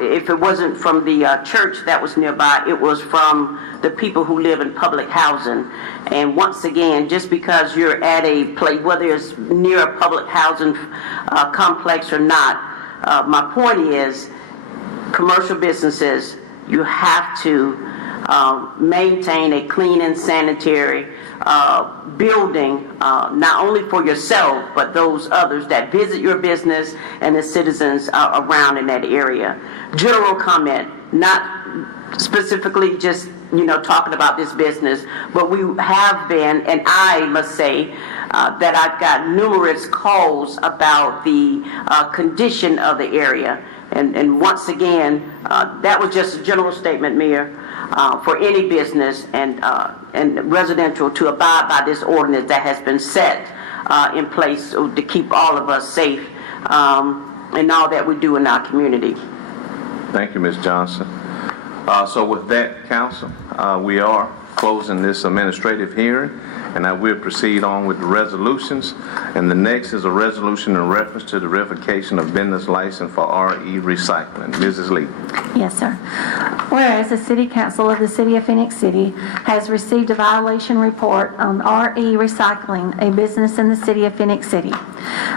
If it wasn't from the church that was nearby, it was from the people who live in public housing. And once again, just because you're at a place, whether it's near a public housing complex or not, my point is, commercial businesses, you have to maintain a clean and sanitary building, not only for yourself, but those others that visit your business and the citizens around in that area. General comment, not specifically just, talking about this business, but we have been, and I must say, that I've got numerous calls about the condition of the area. And once again, that was just a general statement, Mayor, for any business and residential to abide by this ordinance that has been set in place to keep all of us safe in all that we do in our community. Thank you, Ms. Johnson. So with that, council, we are closing this administrative hearing, and I will proceed on with the resolutions. And the next is a resolution in reference to the revocation of business license for RE Recycling. Mrs. Lee. Yes, sir. Whereas the City Council of the City of Phenix City has received a violation report on RE Recycling, a business in the City of Phenix City.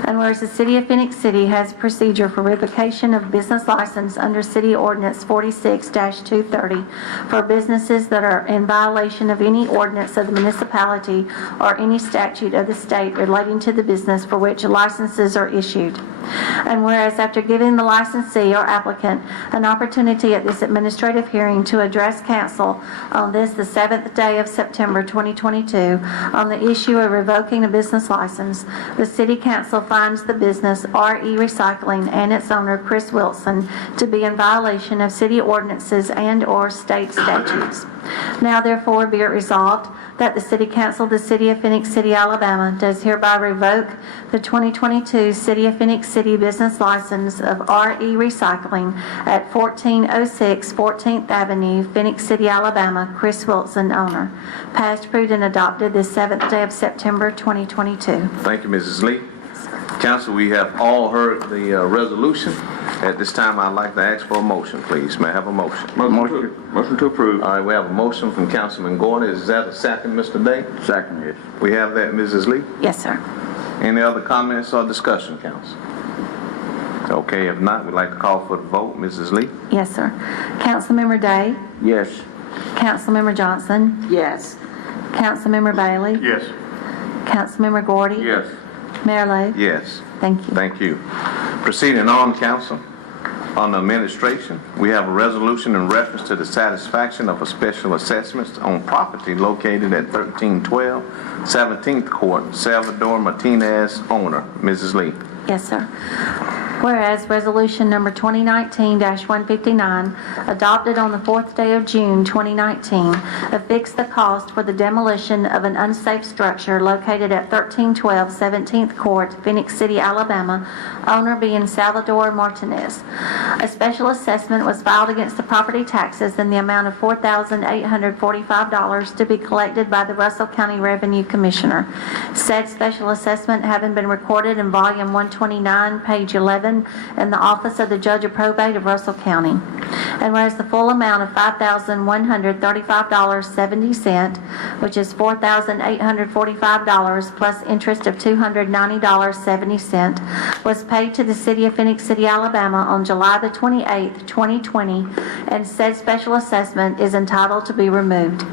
And whereas the City of Phenix City has procedure for revocation of business license under City Ordinance 46-230 for businesses that are in violation of any ordinance of the municipality or any statute of the state relating to the business for which licenses are issued. And whereas after giving the licensee or applicant an opportunity at this administrative hearing to address council on this, the 7th day of September 2022, on the issue of revoking a business license, the City Council finds the business RE Recycling and its owner, Chris Wilson, to be in violation of city ordinances and/or state statutes. Now therefore be it resolved that the City Council of the City of Phenix City, Alabama does hereby revoke the 2022 City of Phenix City business license of RE Recycling at 1406 14th Avenue, Phenix City, Alabama, Chris Wilson, owner. Passed, approved, and adopted this 7th day of September 2022. Thank you, Mrs. Lee. Council, we have all heard the resolution. At this time, I'd like to ask for a motion, please. May I have a motion? Motion to approve. All right, we have a motion from Councilman Gordon. Is that a second, Mr. Day? Second, yes. We have that, Mrs. Lee. Yes, sir. Any other comments or discussion, council? Okay, if not, we'd like to call for the vote. Mrs. Lee? Yes, sir. Councilmember Day, Yes. Councilmember Johnson, Yes. Councilmember Bailey, Yes. Councilmember Gordy, Yes. Mayor Lo. Yes. Thank you. Thank you. Proceeding on, council. On the administration, we have a resolution in reference to the satisfaction of a special assessment on property located at 1312 17th Court, Salvador Martinez, owner. Mrs. Lee. Yes, sir. Whereas Resolution Number 2019-159, adopted on the 4th day of June 2019, affixed the cost for the demolition of an unsafe structure located at 1312 17th Court, Phenix City, Alabama, owner being Salvador Martinez. A special assessment was filed against the property taxes in the amount of $4,845 to be collected by the Russell County Revenue Commissioner. Said special assessment having been recorded in Volume 129, page 11, in the Office of the Judge of Probate of Russell County. And whereas the full amount of $5,135.70, which is $4,845 plus interest of $290.70, was paid to the City of Phenix City, Alabama on July the 28th, 2020, and said special assessment is entitled to be removed.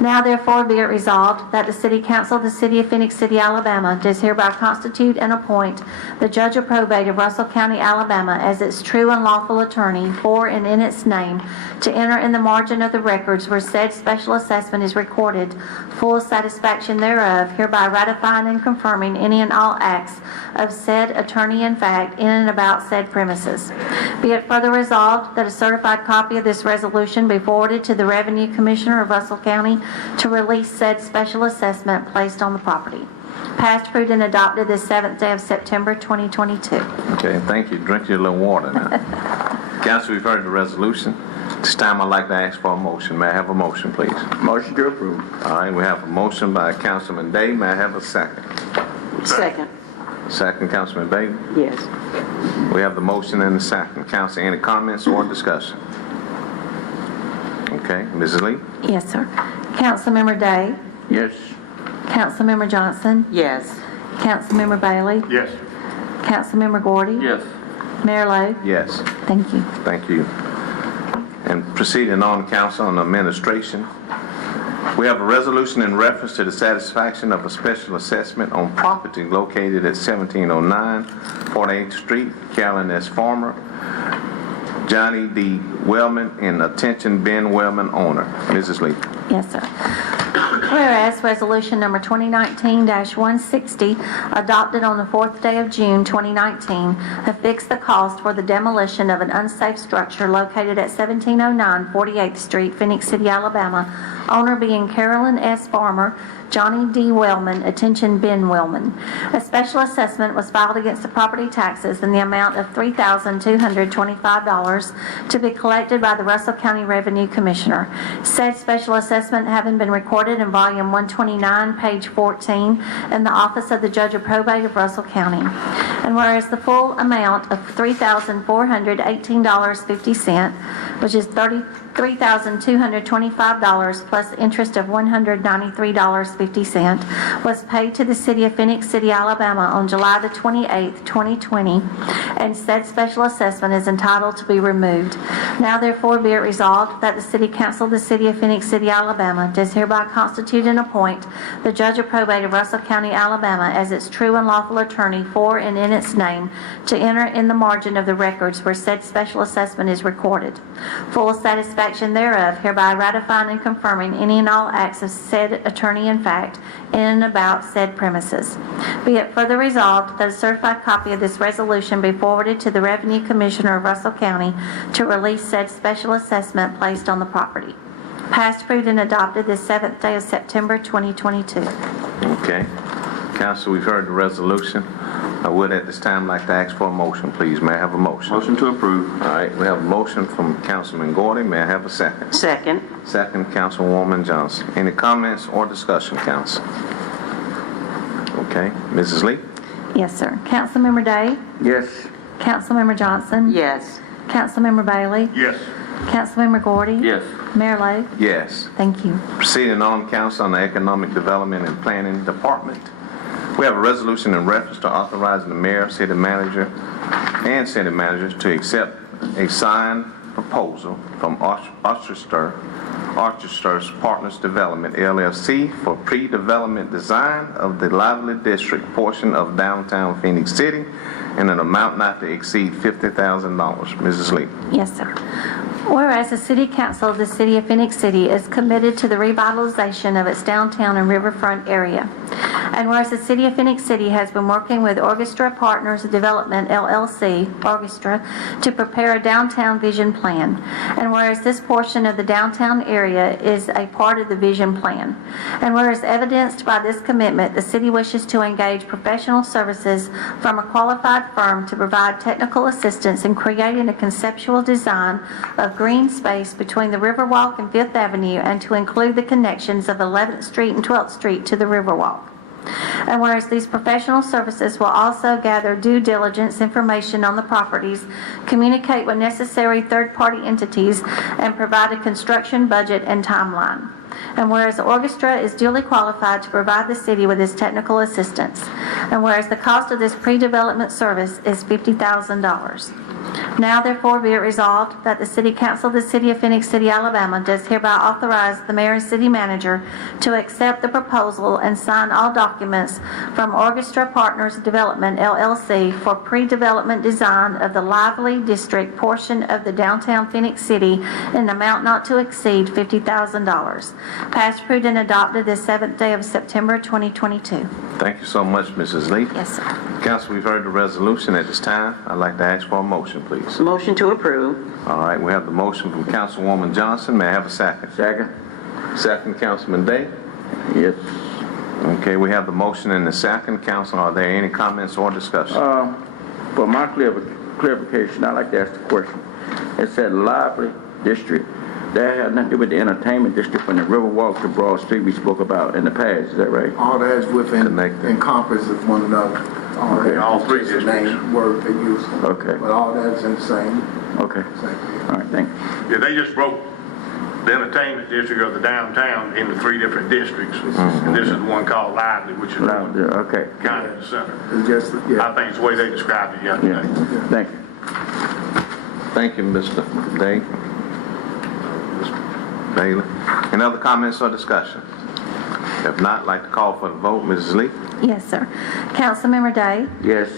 Now therefore be it resolved that the City Council of the City of Phenix City, Alabama does hereby constitute and appoint the Judge of Probate of Russell County, Alabama as its true and lawful attorney for and in its name to enter in the margin of the records where said special assessment is recorded, full satisfaction thereof, hereby ratifying and confirming any and all acts of said attorney in fact in and about said premises. Be it further resolved that a certified copy of this resolution be forwarded to the Revenue Commissioner of Russell County to release said special assessment placed on the property. Passed, approved, and adopted this 7th day of September 2022. Okay, thank you. Drink your little water now. Council, we've heard the resolution. This time I'd like to ask for a motion. May I have a motion, please? Motion to approve. All right, we have a motion by Councilman Day. May I have a second? Second. Second, Councilman Bailey. Yes. We have the motion and the second. Council, any comments or discussion? Okay, Mrs. Lee? Yes, sir. Councilmember Day, Yes. Councilmember Johnson, Yes. Councilmember Bailey, Yes. Councilmember Gordy, Yes. Mayor Lo. Yes. Thank you. Thank you. And proceeding on, Council, on administration, we have a resolution in reference to the satisfaction of a special assessment on property located at 1709 48th Street, Carolyn S. Farmer, Johnny D. Wellman, and attention Ben Wellman, owner. Mrs. Lee. Yes, sir. Whereas Resolution Number 2019-160, adopted on the 4th day of June 2019, affixed the cost for the demolition of an unsafe structure located at 1709 48th Street, Phenix City, Alabama, owner being Carolyn S. Farmer, Johnny D. Wellman, attention Ben Wellman. A special assessment was filed against the property taxes in the amount of $3,225 to be collected by the Russell County Revenue Commissioner. Said special assessment having been recorded in Volume 129, page 14, in the Office of the Judge of Probate of Russell County. And whereas the full amount of $3,418.50, which is $3,225 plus interest of $193.50, was paid to the City of Phenix City, Alabama on July the 28th, 2020, and said special assessment is entitled to be removed. Now therefore be it resolved that the City Council of the City of Phenix City, Alabama does hereby constitute and appoint the Judge of Probate of Russell County, Alabama as its true and lawful attorney for and in its name to enter in the margin of the records where said special assessment is recorded. Full satisfaction thereof, hereby ratifying and confirming any and all acts of said attorney in fact in and about said premises. Be it further resolved that a certified copy of this resolution be forwarded to the Revenue Commissioner of Russell County to release said special assessment placed on the property. Passed, approved, and adopted this 7th day of September 2022. Okay. Council, we've heard the resolution. I would at this time like to ask for a motion, please. May I have a motion? Motion to approve. All right, we have a motion from Councilman Gordy. May I have a second? Second. Second, Councilwoman Johnson. Any comments or discussion, Council? Okay, Mrs. Lee? Yes, sir. Councilmember Day, Yes. Councilmember Johnson, Yes. Councilmember Bailey, Yes. Councilmember Gordy, Yes. Mayor Lo. Yes. Thank you. Proceeding on, Council, on the Economic Development and Planning Department. We have a resolution in reference to authorizing the mayor, city manager, and city managers to accept a signed proposal from Ostraster Orchestras Partners Development, LLC, for pre-development design of the Lively District portion of downtown Phoenix City in an amount not to exceed $50,000. Mrs. Lee. Yes, sir. Whereas the City Council of the City of Phoenix City is committed to the revitalization of its downtown and riverfront area. And whereas the City of Phoenix City has been working with Orchestra Partners Development, LLC, Orchestra, to prepare a downtown vision plan. And whereas this portion of the downtown area is a part of the vision plan. And whereas evidenced by this commitment, the city wishes to engage professional services from a qualified firm to provide technical assistance in creating a conceptual design of green space between the Riverwalk and Fifth Avenue and to include the connections of 11th Street and 12th Street to the Riverwalk. And whereas these professional services will also gather due diligence information on the properties, communicate with necessary third-party entities, and provide a construction budget and timeline. And whereas the orchestra is duly qualified to provide the city with this technical assistance. And whereas the cost of this pre-development service is $50,000. Now therefore be it resolved that the City Council of the City of Phoenix City, Alabama does hereby authorize the mayor and city manager to accept the proposal and sign all documents from Orchestra Partners Development, LLC for pre-development design of the Lively District portion of the downtown Phoenix City in an amount not to exceed $50,000. Passed, approved, and adopted this 7th day of September 2022. Thank you so much, Mrs. Lee. Yes, sir. Council, we've heard the resolution. At this time, I'd like to ask for a motion, please. Motion to approve. All right, we have the motion from Councilwoman Johnson. May I have a second? Second? Second, Councilman Day. Yes. Okay, we have the motion and the second. Council, are there any comments or discussion? For my clarification, I'd like to ask the question. It said Lively District. That had nothing to do with the entertainment district from the Riverwalk to Broad Street we spoke about in the past, is that right? All that is within, Connected. encompass of one another. All Okay. that, All three just the districts. name, word they use. Okay. But all that's in the same Okay. thing. All right, thank you. Yeah, they just broke the entertainment district of the downtown into 3 different districts. And this is the one called Lively, which is Lively, okay. kind of in the center. It's just, I yeah. think it's the way they described it Yeah, yesterday. thank you. Thank you, Mr. Day. Mr. Bailey. Any other comments or discussion? If not, I'd like to call for the vote. Mrs. Lee? Yes, sir. Councilmember Day? Yes.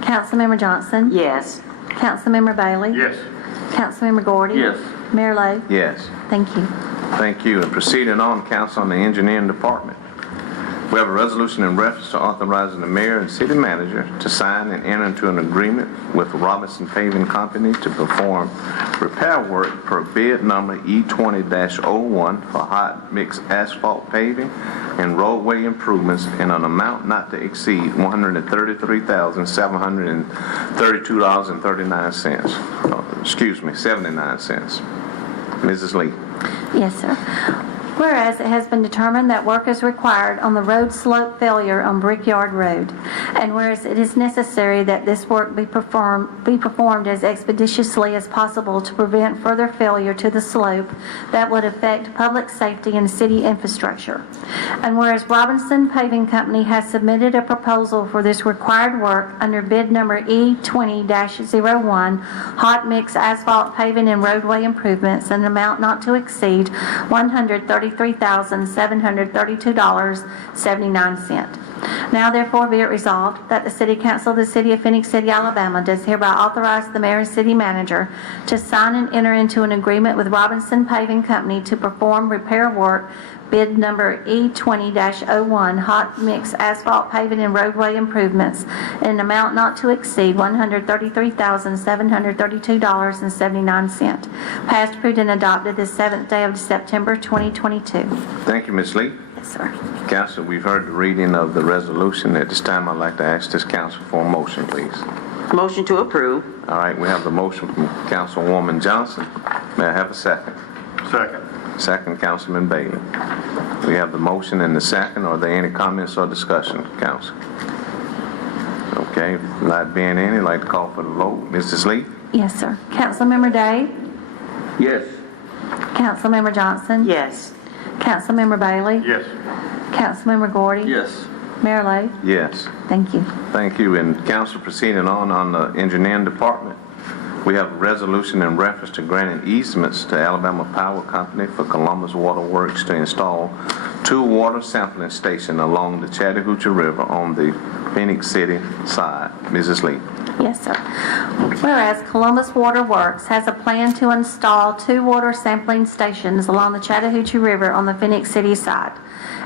Councilmember Johnson? Yes. Councilmember Bailey? Yes. Councilmember Gordy? Yes. Mayor Lo? Yes. Thank you. Thank you. And proceeding on, Council on the Engineering Department. We have a resolution in reference to authorizing the mayor and city manager to sign and enter into an agreement with Robinson Paving Company to perform repair work per bid number E20-01 for hot mix asphalt paving and roadway improvements in an amount not to exceed $133,732.39. 79 cents. Mrs. Lee. Yes, sir. Whereas it has been determined that work is required on the road slope failure on Brickyard Road, and whereas it is necessary that this work be performed as expeditiously as possible to prevent further failure to the slope that would affect public safety and city infrastructure. And whereas Robinson Paving Company has submitted a proposal for this required work under bid number E20-01, hot mix asphalt paving and roadway improvements, in an amount not to exceed $133,732.79. Now therefore be it resolved that the City Council of the City of Phoenix City, Alabama does hereby authorize the mayor and city manager to sign and enter into an agreement with Robinson Paving Company to perform repair work bid number E20-01, hot mix asphalt paving and roadway improvements in an amount not to exceed $133,732.79. Passed, approved, and adopted this 7th day of September 2022. Thank you, Ms. Lee. Yes, sir. Council, we've heard the reading of the resolution. At this time, I'd like to ask this council for a motion, please. Motion to approve. All right, we have the motion from Councilwoman Johnson. May I have a second? Second. Second, Councilman Bailey. We have the motion and the second. Are there any comments or discussion, council? Okay, not being any, I'd like to call for the vote. Mrs. Lee? Yes, sir. Councilmember Day? Yes. Councilmember Johnson? Yes. Councilmember Bailey? Yes. Councilmember Gordy? Yes. Mayor Lo? Yes. Thank you. Thank you. And council, proceeding on the engineering department, We have a resolution in reference to granting easements to Alabama Power Company for Columbus Water Works to install 2 water sampling stations along the Chattahoochee River on the Phenix City side. Mrs. Lee. Yes, sir. Whereas Columbus Water Works has a plan to install 2 water sampling stations along the Chattahoochee River on the Phenix City side.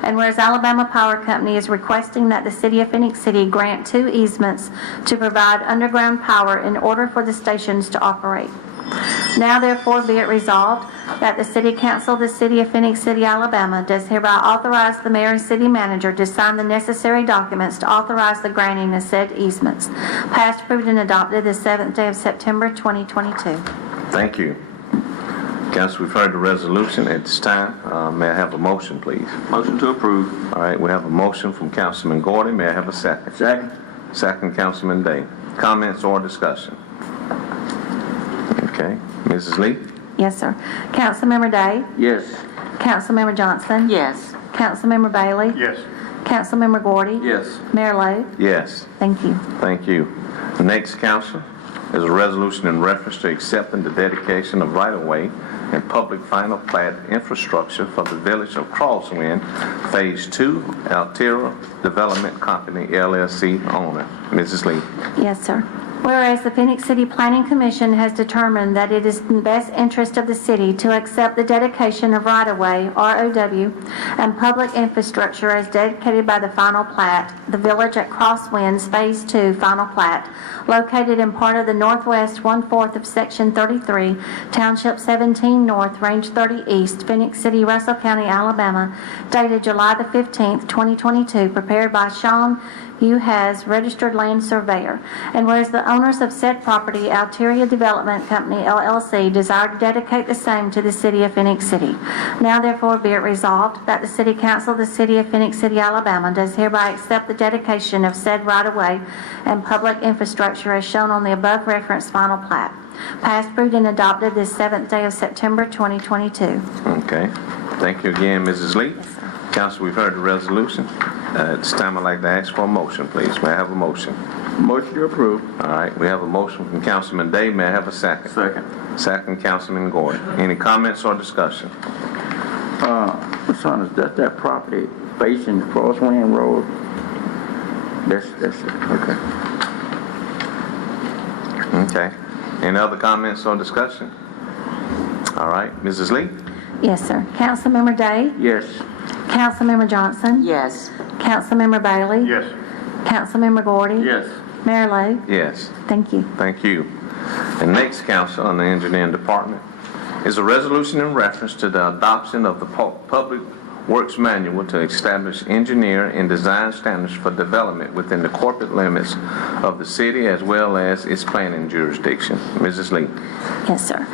And whereas Alabama Power Company is requesting that the City of Phenix City grant 2 easements to provide underground power in order for the stations to operate. Now therefore be it resolved that the City Council of the City of Phenix City, Alabama does hereby authorize the Mayor and City Manager to sign the necessary documents to authorize the granting of said easements. Passed, approved, and adopted the 7th day of September 2022. Thank you. Council, we've heard the resolution. At this time, may I have a motion, please? Motion to approve. All right, we have a motion from Councilman Gordon. May I have a second? Second. Second, Councilman Day. Comments or discussion? Okay. Mrs. Lee? Yes, sir. Councilmember Day? Yes. Councilmember Johnson? Yes. Councilmember Bailey? Yes. Councilmember Gordy? Yes. Mayor Lo? Yes. Thank you. Thank you. Next, Council, is a resolution in reference to accepting the dedication of right-of-way and public final plat infrastructure for the Village of Crosswind, Phase 2, Altera Development Company, LLC owner. Mrs. Lee. Yes, sir. Whereas the Phoenix City Planning Commission has determined that it is in the best interest of the city to accept the dedication of right-of-way, ROW, and public infrastructure as dedicated by the final plat, the Village at Crosswinds Phase 2 final plat, located in part of the northwest 1/4 of Section 33, Township 17 North, Range 30 East, Phoenix City, Russell County, Alabama, dated July the 15th, 2022, prepared by Sean Has Registered Land Surveyor. And whereas the owners of said property, Altera Development Company, LLC, desire to dedicate the same to the City of Phoenix City. Now therefore be it resolved that the City Council of the City of Phoenix City, Alabama does hereby accept the dedication of said right-of-way and public infrastructure as shown on the above referenced final plat. Passed, approved, and adopted this 7th day of September 2022. Okay. Thank you again, Mrs. Lee. Council, we've heard the resolution. At this time, I'd like to ask for a motion, please. May I have a motion? Motion to approve. All right, we have a motion from Councilman Day. May I have a second? Second. Second, Councilman Gordon. Any comments or discussion? What's on is that property facing Crosswind Road? That's it. Okay. Okay. Any other comments or discussion? All right, Mrs. Lee? Yes, sir. Councilmember Day? Yes. Councilmember Johnson? Yes. Councilmember Bailey? Yes. Councilmember Gordy? Yes. Mayor Lo? Yes. Thank you. Thank you. And next, Council, on the Engineering Department, is a resolution in reference to the adoption of the Public Works Manual to establish engineer and design standards for development within the corporate limits of the city as well as its planning jurisdiction. Mrs. Lee. Yes, sir.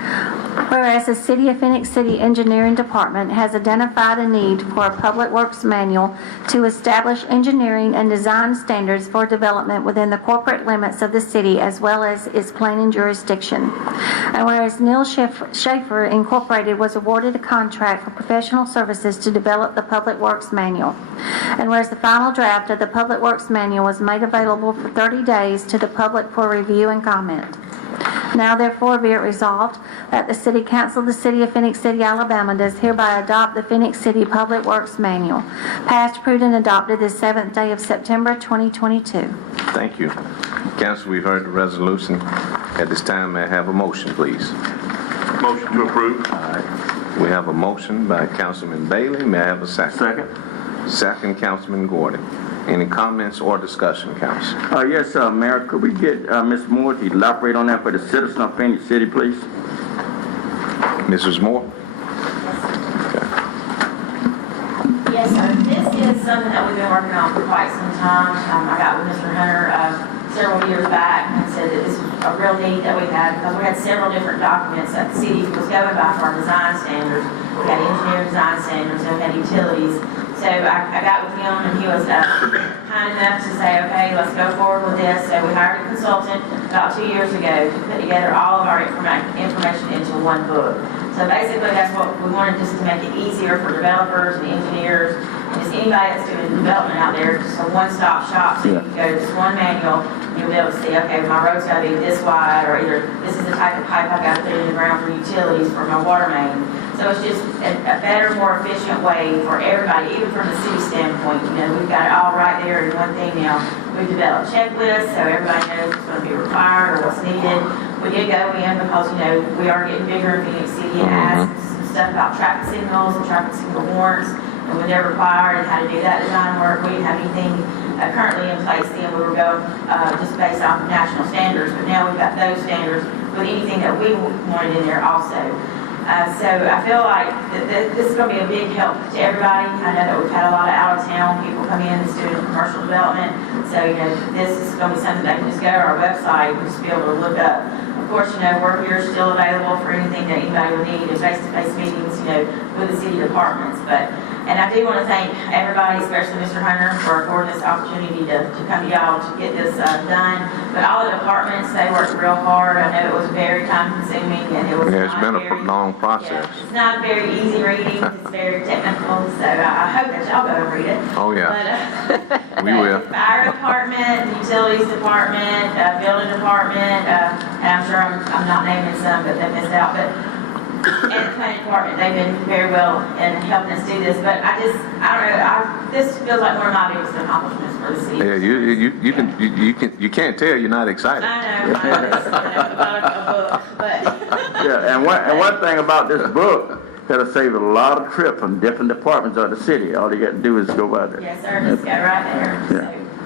Whereas the City of Phoenix City Engineering Department has identified a need for a Public Works Manual to establish engineering and design standards for development within the corporate limits of the city as well as its planning jurisdiction. And whereas Neil Schaefer Incorporated was awarded a contract for professional services to develop the Public Works Manual. And whereas the final draft of the Public Works Manual was made available for 30 days to the public for review and comment. Now therefore be it resolved that the City Council of the City of Phoenix City, Alabama does hereby adopt the Phoenix City Public Works Manual. Passed, approved, and adopted this 7th day of September 2022. Thank you. Council, we've heard the resolution. At this time, may I have a motion, please? Motion to approve. All right. We have a motion by Councilman Bailey. May I have a second? Second. Second, Councilman Gordon. Any comments or discussion, Council? Yes, Mayor, could we get Ms. Moore to elaborate on that for the citizens of Phoenix City, please? Mrs. Moore? Yes, sir. This is something that we've been working on for quite some time. I got with Mr. Hunter several years back and said that this was a real need that we had because we had several different documents that the city was going by for our design standards. We had engineering design standards and we had utilities. So I got with him and he was kind enough to say, okay, let's go forward with this. So we hired a consultant about 2 years ago to put together all of our information into one book. So basically that's what we wanted, just to make it easier for developers and engineers and just anybody that's doing development out there, just a one-stop shop. So you can go to this one manual, you'll be able to see, okay, my road's gotta be this wide, or either this is the type of pipe I've got to put in the ground for utilities for my water main. So it's just a better, more efficient way for everybody, even from the city standpoint. We've got it all right there in one thing now. We've developed checklists, so everybody knows what's going to be required or what's needed. We did go in because, we are getting bigger in Phoenix City and asked some stuff about traffic signals and traffic signal warrants, and when they're required and how to do that design work. We didn't have anything currently in place then. We were going just based off of national standards, but now we've got those standards with anything that we wanted in there also. So I feel like this is going to be a big help to everybody. I know that we've had a lot of out-of-town people come in and doing commercial development. So, this is going to be something they can just go to our website and just be able to look up. Of course, we're here still available for anything that anybody would need in face-to-face meetings, with the city departments. And I do want to thank everybody, especially Mr. Hunter, for affording this opportunity to come to y'all to get this done. But all the departments, they worked real hard. I know it was very time-consuming, and it was It's been a long process. It's not a very easy reading. It's very technical, so I hope that y'all go and read it. Oh, yeah. But, We will. The fire department, the utilities department, building department, and I'm sure I'm not naming some, but they missed out. And the planning department, they've been very well in helping us do this. But I don't know, this feels like one of my biggest accomplishments for the city. Yeah, you can't tell you're not excited. I know, but Yeah, and one thing about this book, that'll save a lot of trips from different departments of the city. All you got to do is go by there. yes, sir, just go right there. So,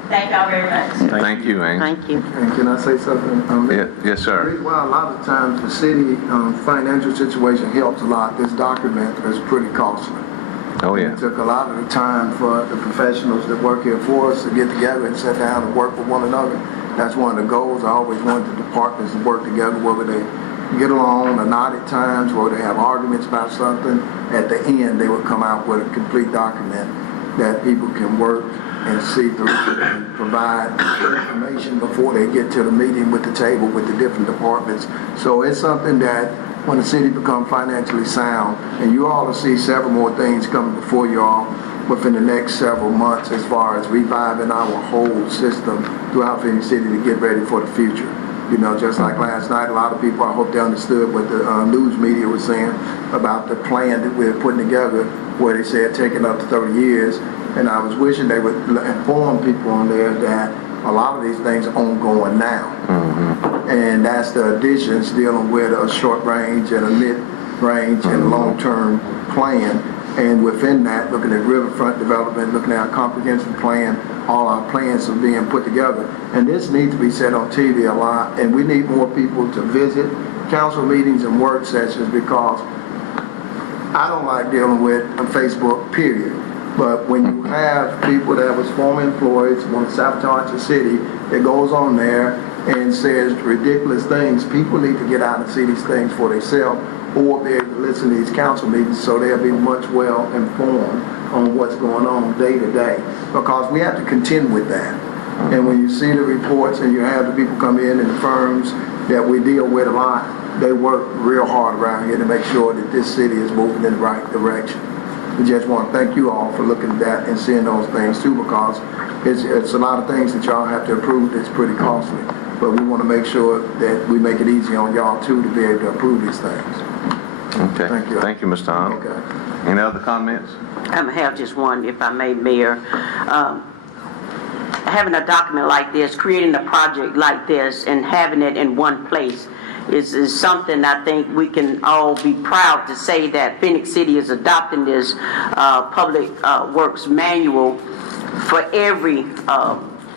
thank y'all very much. Thank you, Ang. Thank you. And can I say something? Yes, The sir. reason why a lot of times the city financial situation helps a lot, this document is pretty costly. Oh, yeah. It took a lot of the time for the professionals that work here for us to get together and sit down and work with one another. That's one of the goals. I always wanted the departments to work together, whether they get along or not at times, where they have arguments about something. At the end, they would come out with a complete document that people can work and see through and provide information before they get to the meeting with the table with the different departments. So it's something that when the city becomes financially sound, and you all will see several more things coming before you all within the next several months as far as reviving our whole system throughout Phoenix City to get ready for the future. Just like last night, a lot of people, I hope they understood what the news media was saying about the plan that we're putting together, where they said taking up to 30 years. And I was wishing they would inform people on there that a lot of these things are ongoing now. And that's the additions dealing with a short range and a mid-range and a long-term plan. And within that, looking at riverfront development, looking at our comprehensive plan, all our plans are being put together. And this needs to be said on TV a lot, and we need more people to visit council meetings and work sessions, because I don't like dealing with Facebook, period. But when you have people that was former employees want to sabotage the city, that goes on there and says ridiculous things, people need to get out and see these things for themselves, or be able to listen to these council meetings so they'll be much well informed on what's going on day to day. Because we have to contend with that. And when you see the reports and you have the people come in and the firms that we deal with a lot, they work real hard around here to make sure that this city is moving in the right direction. We just want to thank you all for looking at that and seeing those things too, because it's a lot of things that y'all have to approve that's pretty costly. But we want to make sure that we make it easy on y'all too to be able to approve these things. Okay. Thank you. Thank you, Mr. Arnold. Okay. Any other comments? I have just one, if I may, Mayor. Having a document like this, creating a project like this, and having it in one place is something I think we can all be proud to say that Phoenix City is adopting this public works manual for every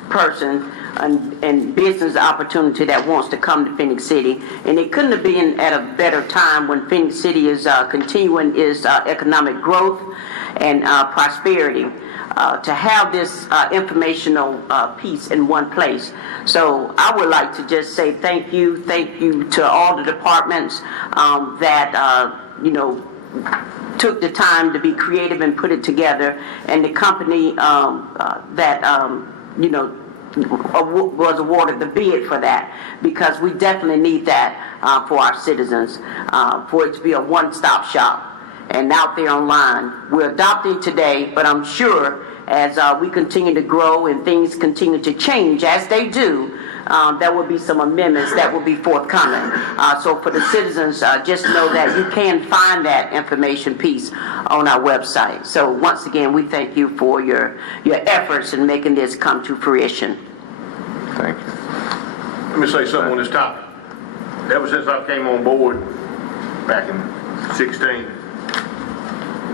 person and business opportunity that wants to come to Phoenix City. And it couldn't have been at a better time when Phoenix City is continuing its economic growth and prosperity, to have this informational piece in one place. So I would like to just say thank you to all the departments that took the time to be creative and put it together, and the company that was awarded the bid for that, because we definitely need that for our citizens, for it to be a one-stop shop. And out there online, we're adopting today, but I'm sure as we continue to grow and things continue to change, as they do, there will be some amendments that will be forthcoming. So for the citizens, just know that you can find that information piece on our website. So once again, we thank you for your efforts in making this come to fruition. Thank you. Let me say something on this topic. Ever since I came on board back in 16,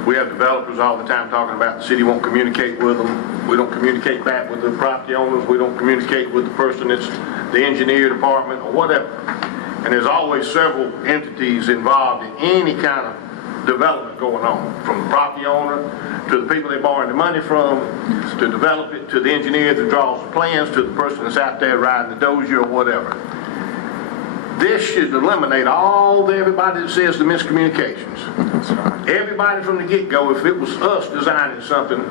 we have developers all the time talking about the city won't communicate with them. We don't communicate back with the property owners. We don't communicate with the person that's the engineer department or whatever. And there's always several entities involved in any kind of development going on, from the property owner to the people they're borrowing the money from, to develop it, to the engineer that draws the plans, to the person that's out there riding the dozer or whatever. This should eliminate everybody that says the miscommunications. Everybody from the get-go, if it was us designing something,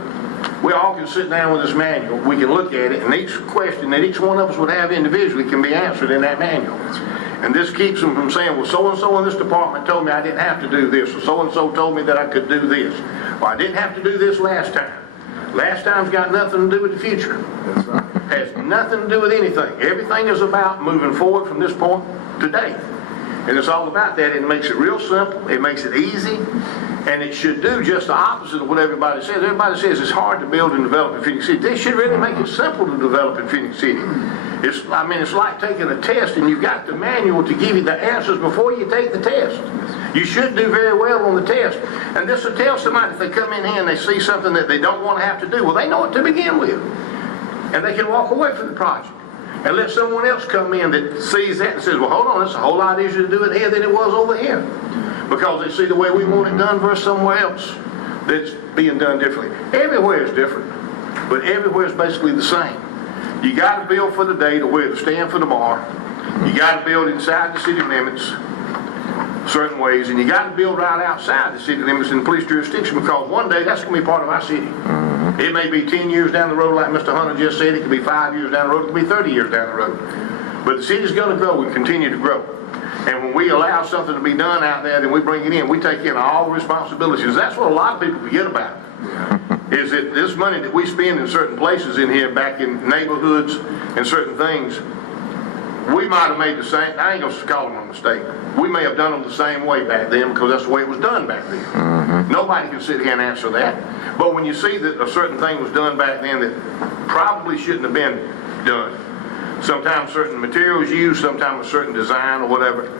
we all can sit down with this manual, we can look at it, and each question that each one of us would have individually can be answered in that manual. And this keeps them from saying, well, so-and-so in this department told me I didn't have to do this, or so-and-so told me that I could do this, or I didn't have to do this last time. Last time's got nothing to do with the future. That's right. Has nothing to do with anything. Everything is about moving forward from this point today. And it's all about that. It makes it real simple. It makes it easy. And it should do just the opposite of what everybody says. Everybody says it's hard to build and develop in Phenix City. They should really make it simple to develop in Phenix City. It's like taking a test and you've got the manual to give you the answers before you take the test. You should do very well on the test. And this will tell somebody if they come in here and they see something that they don't want to have to do, well, they know it to begin with. And they can walk away from the project. And let someone else come in that sees that and says, well, hold on, it's a whole lot easier to do it here than it was over here. Because they see the way we want it done versus somewhere else that's being done differently. Everywhere is different, but everywhere is basically the same. You got to build for the day to where to stand for tomorrow. You got to build inside the city limits certain ways, and you got to build right outside the city limits in the police jurisdiction, because one day that's going to be part of our city. It may be 10 years down the road, like Mr. Hunter just said. It could be 5 years down the road. It could be 30 years down the road. But the city's going to grow and continue to grow. And when we allow something to be done out there, then we bring it in. We take in all the responsibilities. That's what a lot of people forget about. Is that this money that we spend in certain places in here, back in neighborhoods and certain things, we might have made the same, I ain't going to call them a mistake. We may have done them the same way back then because that's the way it was done back then. Nobody can sit here and answer that. But when you see that a certain thing was done back then that probably shouldn't have been done, sometimes certain materials used, sometimes a certain design or whatever,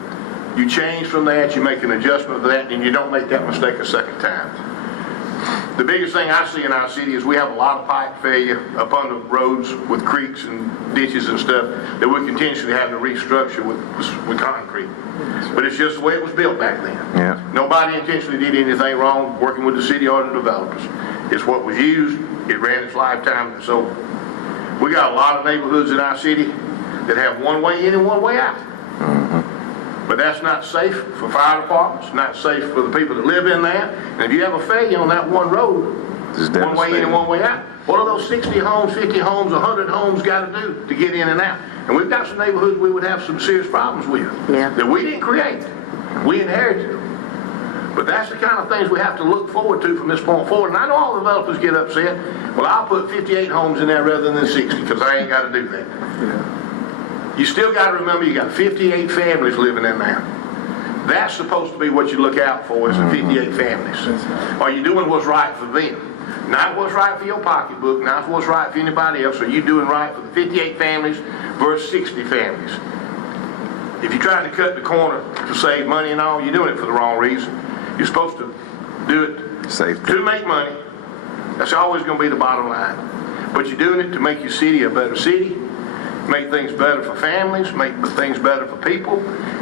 you change from that, you make an adjustment to that, and you don't make that mistake a second time. The biggest thing I see in our city is we have a lot of pipe failure up on the roads with creeks and ditches and stuff that we continuously have to restructure with concrete. But it's just the way it was built back then. Yeah. Nobody intentionally did anything wrong working with the city or the developers. It's what was used, it ran its lifetime, and so we got a lot of neighborhoods in our city that have one way in and one way out. But that's not safe for fire departments, not safe for the people that live in there. And if you have a failure on that one road, one way in and one way out, what are those 60 homes, 50 homes, 100 homes got to do to get in and out? And we've got some neighborhoods we would have some serious problems with that we didn't create. We inherited them. But that's the kind of things we have to look forward to from this point forward. And I know all the developers get upset. Well, I'll put 58 homes in there rather than 60 because I ain't got to do that. You still got to remember you got 58 families living in there. That's supposed to be what you look out for, is the 58 families. Are you doing what's right for them? Not what's right for your pocketbook, not what's right for anybody else. Are you doing right for the 58 families versus 60 families? If you're trying to cut the corner to save money and all, you're doing it for the wrong reason. You're supposed to do it to make money. That's always going to be the bottom line. But you're doing it to make your city a better city, make things better for families, make things better for people,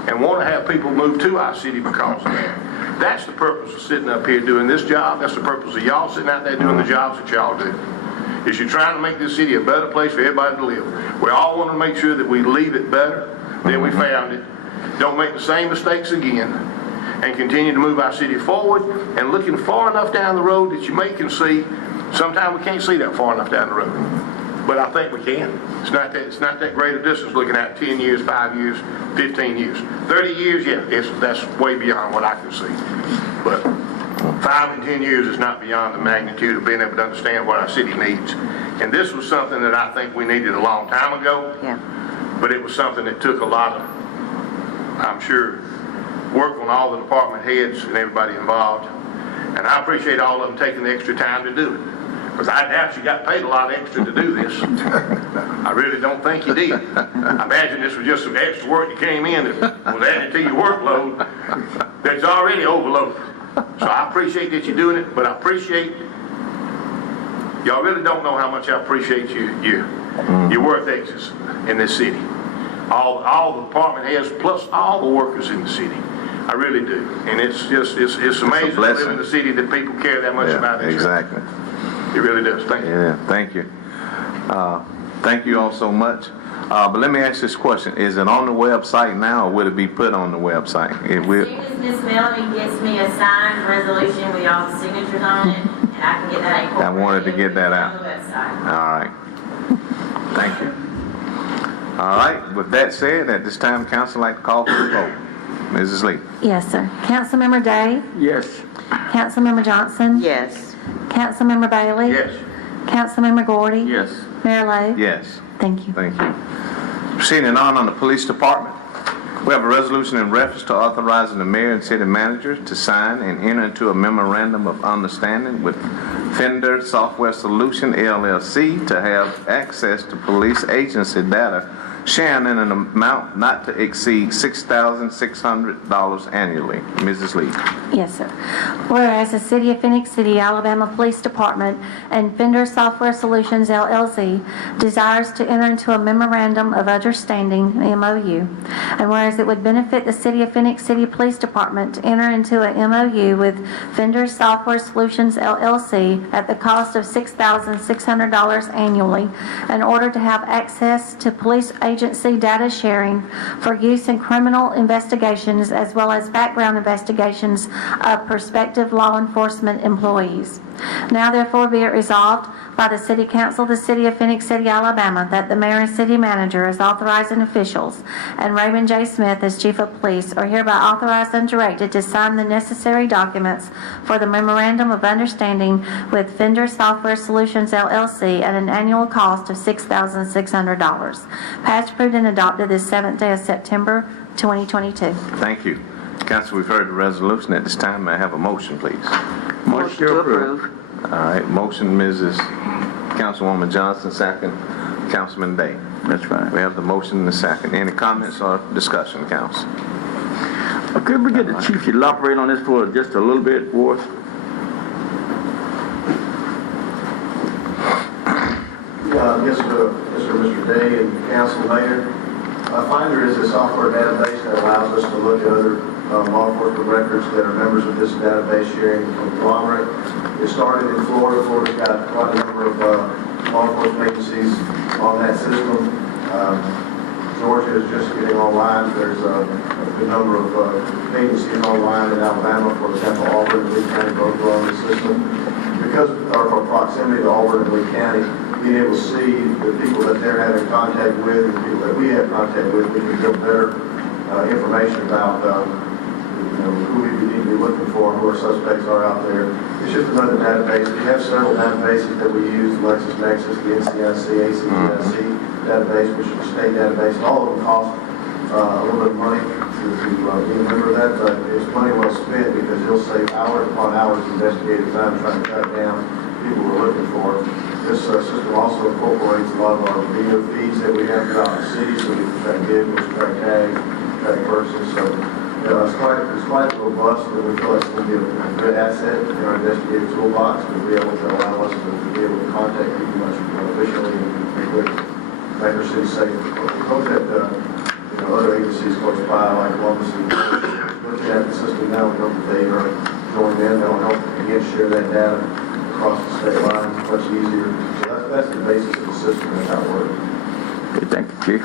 and want to have people move to our city because of that. That's the purpose of sitting up here doing this job. That's the purpose of y'all sitting out there doing the jobs that y'all do. Is you're trying to make this city a better place for everybody to live. We all want to make sure that we leave it better than we found it. Don't make the same mistakes again, and continue to move our city forward, and looking far enough down the road that you can see. Sometimes we can't see that far enough down the road, but I think we can. It's not that great a distance looking at 10 years, 5 years, 15 years. 30 years, yeah, that's way beyond what I can see. But 5 and 10 years is not beyond the magnitude of being able to understand what our city needs. And this was something that I think we needed a long time ago. Yeah. but it was something that took a lot of, I'm sure, work on all the department heads and everybody involved. And I appreciate all of them taking the extra time to do it. Because I doubt you got paid a lot extra to do this. I really don't think you did. I imagine this was just some extra work that came in that was added to your workload that's already overloaded. So I appreciate that you're doing it, but I appreciate, y'all really don't know how much I appreciate your work ethics in this city. All the department heads, plus all the workers in the city. I really do. And it's amazing to live in the city that people care that much about this. Exactly. It really does. Thank you. Yeah, thank you. Thank you all so much. But let me ask this question. Is it on the website now, or will it be put on the website? As soon as Ms. Melanie gets me a signed resolution with all the signatures on it, and I can get that incorporated. I wanted to get that out. On the website. All right. Thank you. All right. With that said, at this time, council like to call for the vote. Mrs. Lee. Yes, sir. Councilmember Day? Yes. Councilmember Johnson? Yes. Councilmember Bailey? Yes. Councilmember Gordy? Yes. Mayor Lo? Yes. Thank you. Thank you. Proceeding on the police department. We have a resolution in reference to authorizing the mayor and city manager to sign and enter into a memorandum of understanding with Fender Software Solution LLC to have access to police agency data sharing in an amount not to exceed $6,600 annually. Mrs. Lee. Yes, sir. Whereas the City of Phenix City, Alabama Police Department and Fender Software Solutions LLC desires to enter into a memorandum of understanding, MOU, and whereas it would benefit the City of Phenix City Police Department to enter into a MOU with Fender Software Solutions LLC at the cost of $6,600 annually in order to have access to police agency data sharing for use in criminal investigations as well as background investigations of prospective law enforcement employees. Now therefore be it resolved by the City Council of the City of Phenix City, Alabama, that the Mayor and City Manager as authorizing officials and Raymond J. Smith as Chief of Police are hereby authorized and directed to sign the necessary documents for the Memorandum of Understanding with Fender Software Solutions LLC at an annual cost of $6,600. Passed, approved, and adopted this 7th day of September 2022. Thank you. Council, we've heard the resolution. At this time, may I have a motion, please? Motion to approve. All right, motion, Mrs. Councilwoman Johnson, second, Councilman Day. That's right. We have the motion and the second. Any comments or discussion, council? Could we get the chief to elaborate on this for just a little bit for us? Yes, sir, Mr. Day and Council Mayor. Finder is a software database that allows us to look at other law enforcement records that are members of this database sharing conglomerate. It started in Florida. Florida's got quite a number of law enforcement agencies on that system. Georgia is just getting online. There's a good number of agencies online in Alabama. For example, Auburn and Lee County both are on the system. Because of our proximity to Auburn and Lee County, being able to see the people that they're having contact with and the people that we have contact with, we can get better information about who we need to be looking for, who our suspects are out there. It's just another database. We have several databases that we use, LexisNexis, the NCIC, ACDIC database, which is a state database. All of them cost a little bit of money to be a member of that, but it's money well spent because it'll save hours upon hours of investigative time trying to track down people we're looking for. This system also incorporates a lot of our video feeds that we have throughout the city, so we can track vehicles, track tags, track persons. So it's quite robust, and we feel like it's going to be a good asset in our investigative toolbox to be able to allow us to be able to contact people much more efficiently and quickly, make our city safe. We hope that other agencies close by, like Columbus, looking at the system now, we hope that they are joined in. They'll help again share that data across the state line much easier. So that's the basis of the system and how it works. Okay, thank you, Chief.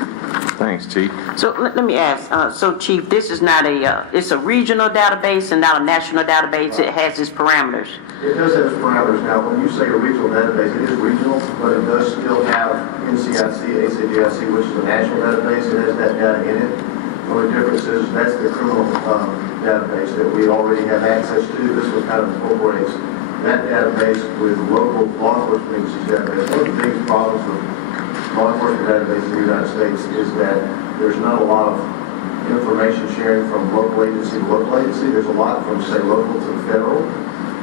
Thanks, Chief. So let me ask, so Chief, this is not it's a regional database and not a national database. It has its parameters. It does have its parameters. Now, when you say a regional database, it is regional, but it does still have NCIC, ACDIC, which is a national database. It has that data in it. The only difference is that's the criminal database that we already have access to. This one kind of incorporates that database with local law enforcement agencies database. One of the biggest problems with law enforcement database in the United States is that there's not a lot of information sharing from local agency to local agency. There's a lot from, say, local to federal.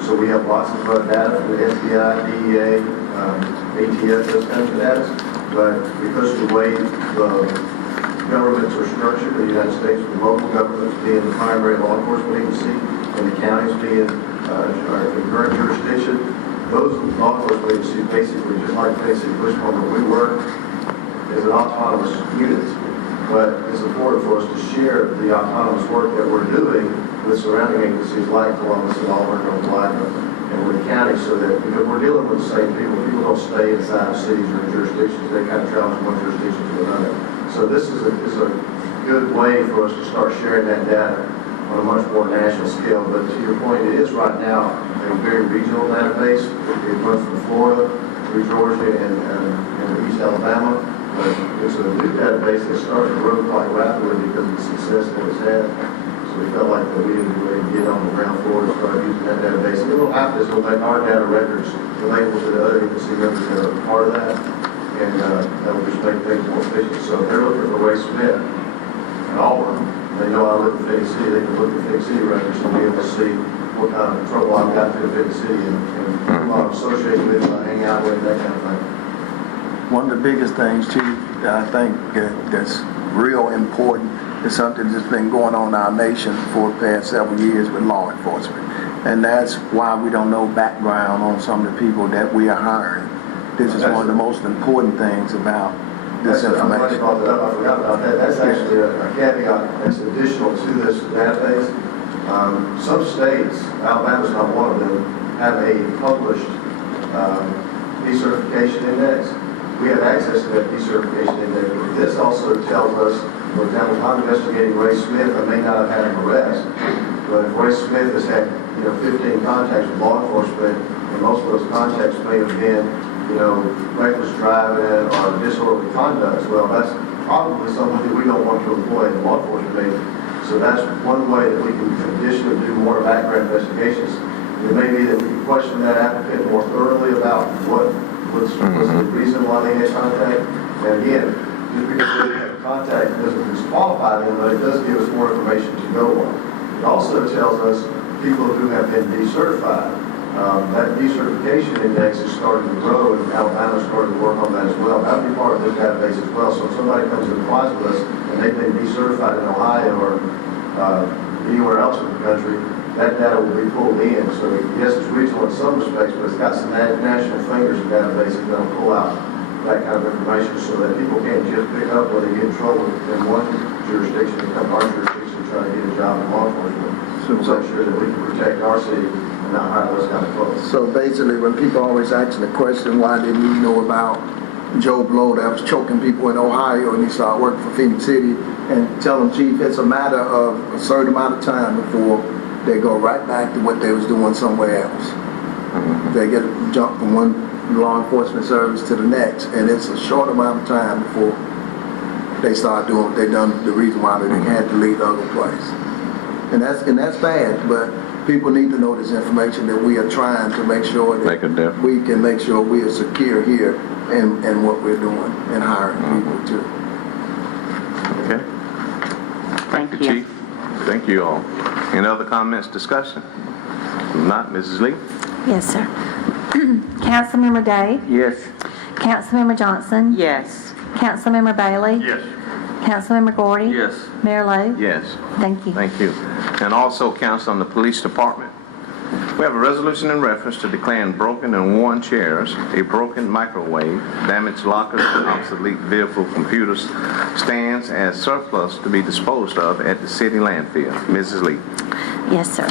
So we have lots of data from the FBI, DEA, ATF, those kinds of data. But because of the way the governments are structured in the United States, with local governments being the primary law enforcement agency and the counties being our concurrent jurisdiction, those law enforcement agencies basically, just like basic Police Department, we work as an autonomous unit. But it's important for us to share the autonomous work that we're doing with surrounding agencies like Columbus and Auburn and Oklahoma and Wood County, so that because we're dealing with the same people don't stay inside of cities or jurisdictions, they kind of travel from one jurisdiction to another. So this is a good way for us to start sharing that data on a much more national scale. But to your point, it is right now a very regional database. It runs from Florida through Georgia and East Alabama. But it's a new database that started to grow quite rapidly because of the success that it's had. So we felt like that we needed to really get on the ground floor and start using that database. And it will happen is we'll make our data records available to the other agency members that are part of that. And that will just make things more efficient. So if they're looking for Ray Smith in Auburn, they know I live in Phenix City, they can look at Phenix City records and be able to see what kind of trouble I've got through Phenix City and who I'm associated with, hang out with, that kind of thing. One of the biggest things, Chief, that I think that's real important is something that's been going on in our nation for the past several years with law enforcement. And that's why we don't know background on some of the people that we are hiring. This is one of the most important things about this information. I'm glad you brought that up. I forgot about that. That's actually a caveat that's additional to this database. Some states, Alabama's not one of them, have a published decertification index. We have access to that decertification index. This also tells us, for example, if I'm investigating Ray Smith, I may not have had him arrest, but if Ray Smith has had 15 contacts with law enforcement, and most of those contacts may have been reckless driving or disorderly conduct, well, that's probably somebody we don't want to employ in the law enforcement agency. So that's one way that we can additionally do more background investigations. It may be that we can question that applicant more thoroughly about what was the reason why they had contact. And again, just because they have contact doesn't disqualify them, but it does give us more information to go on. It also tells us people who have been decertified. That decertification index is starting to grow, and Alabama's starting to work on that as well. That would be part of this database as well. So if somebody comes and applies with us and they've been decertified in Ohio or anywhere else in the country, that data will be pulled in. So yes, it's regional in some respects, but it's got some national fingers in databases that will pull out that kind of information so that people can't just pick up when they get in trouble in one jurisdiction and come to our jurisdiction and try to get a job in law enforcement. So make sure that we can protect our city and not hire those kind of folks. So basically, when people always ask the question, why didn't you know about Joe Blow that was choking people in Ohio and he started working for Phenix City, and tell them, Chief, it's a matter of a certain amount of time before they go right back to what they was doing somewhere else. They get a jump from one law enforcement service to the next, and it's a short amount of time before they start doing what they done, the reason why they had to leave the other place. And that's bad, but people need to know this information that we are trying to make sure that we can make sure we are secure here in what we're doing and hiring people too. Okay. Thank you, Chief. Thank you all. Any other comments, discussion? If not, Mrs. Lee? Yes, sir. Councilmember Day? Yes. Councilmember Johnson? Yes. Councilmember Bailey? Yes. Councilmember Gordy? Yes. Mayor Lo? Yes. Thank you. Thank you. And also, council on the police department. We have a resolution in reference to declaring broken and worn chairs, a broken microwave, damaged lockers, and obsolete vehicle computer stands as surplus to be disposed of at the city landfill. Mrs. Lee. Yes, sir.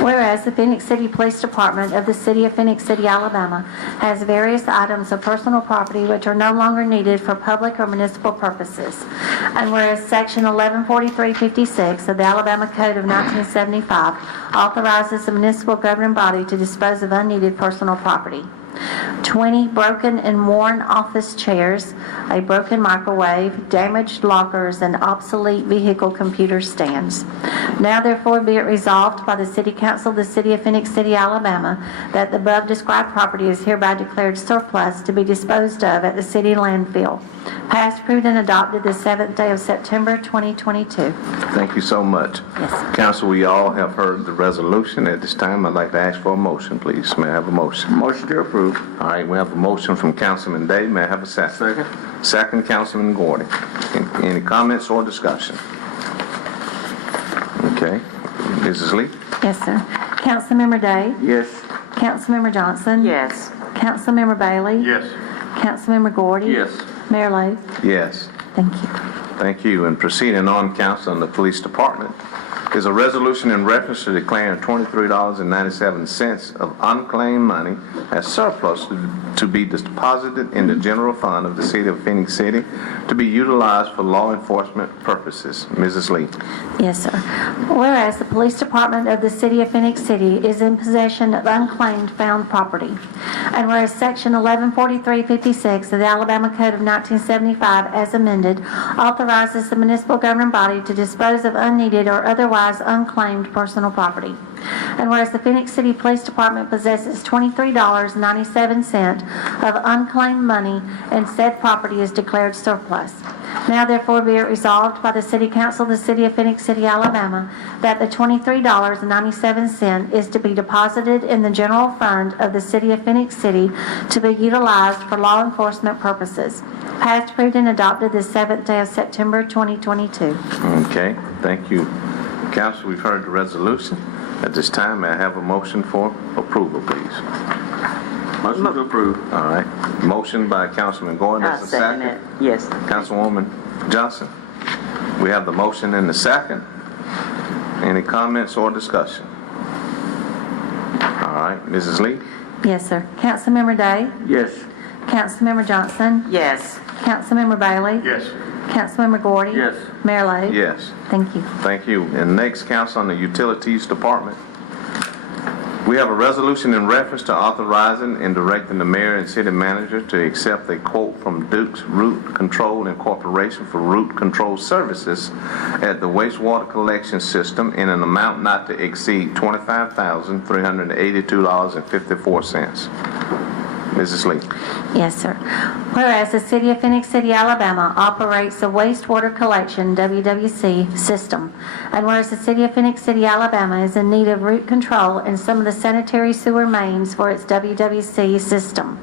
Whereas the Phenix City Police Department of the City of Phenix City, Alabama, has various items of personal property which are no longer needed for public or municipal purposes. And whereas Section 114356 of the Alabama Code of 1975 authorizes the municipal governing body to dispose of unneeded personal property. 20 broken and worn office chairs, a broken microwave, damaged lockers, and obsolete vehicle computer stands. Now therefore be it resolved by the City Council of the City of Phenix City, Alabama, that the above described property is hereby declared surplus to be disposed of at the city landfill. Passed, approved, and adopted the 7th day of September 2022. Thank you so much. Yes. Council, we all have heard the resolution. At this time, I'd like to ask for a motion, please. May I have a motion? Motion to approve. All right, we have a motion from Councilman Day. May I have a second? Second. Second, Councilman Gordon. Any comments or discussion? Okay. Mrs. Lee? Yes, sir. Councilmember Day? Yes. Councilmember Johnson? Yes. Councilmember Bailey? Yes. Councilmember Gordy? Yes. Mayor Lo? Yes. Thank you. Thank you. And proceeding on, Council, and the Police Department, is a resolution in reference to declaring $23.97 of unclaimed money as surplus to be deposited in the general fund of the City of Phenix City to be utilized for law enforcement purposes. Mrs. Lee. Yes, sir. Whereas the Police Department of the City of Phenix City is in possession of unclaimed found property, and whereas Section 114356 of the Alabama Code of 1975 as amended authorizes the municipal governing body to dispose of unneeded or otherwise unclaimed personal property. And whereas the Phenix City Police Department possesses $23.97 of unclaimed money and said property is declared surplus. Now therefore be it resolved by the City Council of the City of Phenix City, Alabama, that the $23.97 is to be deposited in the general fund of the City of Phenix City to be utilized for law enforcement purposes. Passed, approved, and adopted the 7th day of September 2022. Okay. Thank you. Council, we've heard the resolution. At this time, may I have a motion for approval, please? Motion to approve. All right. Motion by Councilman Gordon. I'll That's a second it. Yes. Councilwoman Johnson. We have the motion and the second. Any comments or discussion? All right. Mrs. Lee? Yes, sir. Councilmember Day? Yes. Councilmember Johnson? Yes. Councilmember Bailey? Yes. Councilmember Gordy? Yes. Mayor Lo? Yes. Thank you. Thank you. And next, Council, on the Utilities Department. We have a resolution in reference to authorizing and directing the mayor and city manager to accept a quote from Duke's Root Control Incorporation for root control services at the wastewater collection system in an amount not to exceed $25,382.54. Mrs. Lee. Yes, sir. Whereas the City of Phenix City, Alabama operates a wastewater collection (WWC) system, and whereas the City of Phenix City, Alabama is in need of root control in some of the sanitary sewer mains for its WWC system,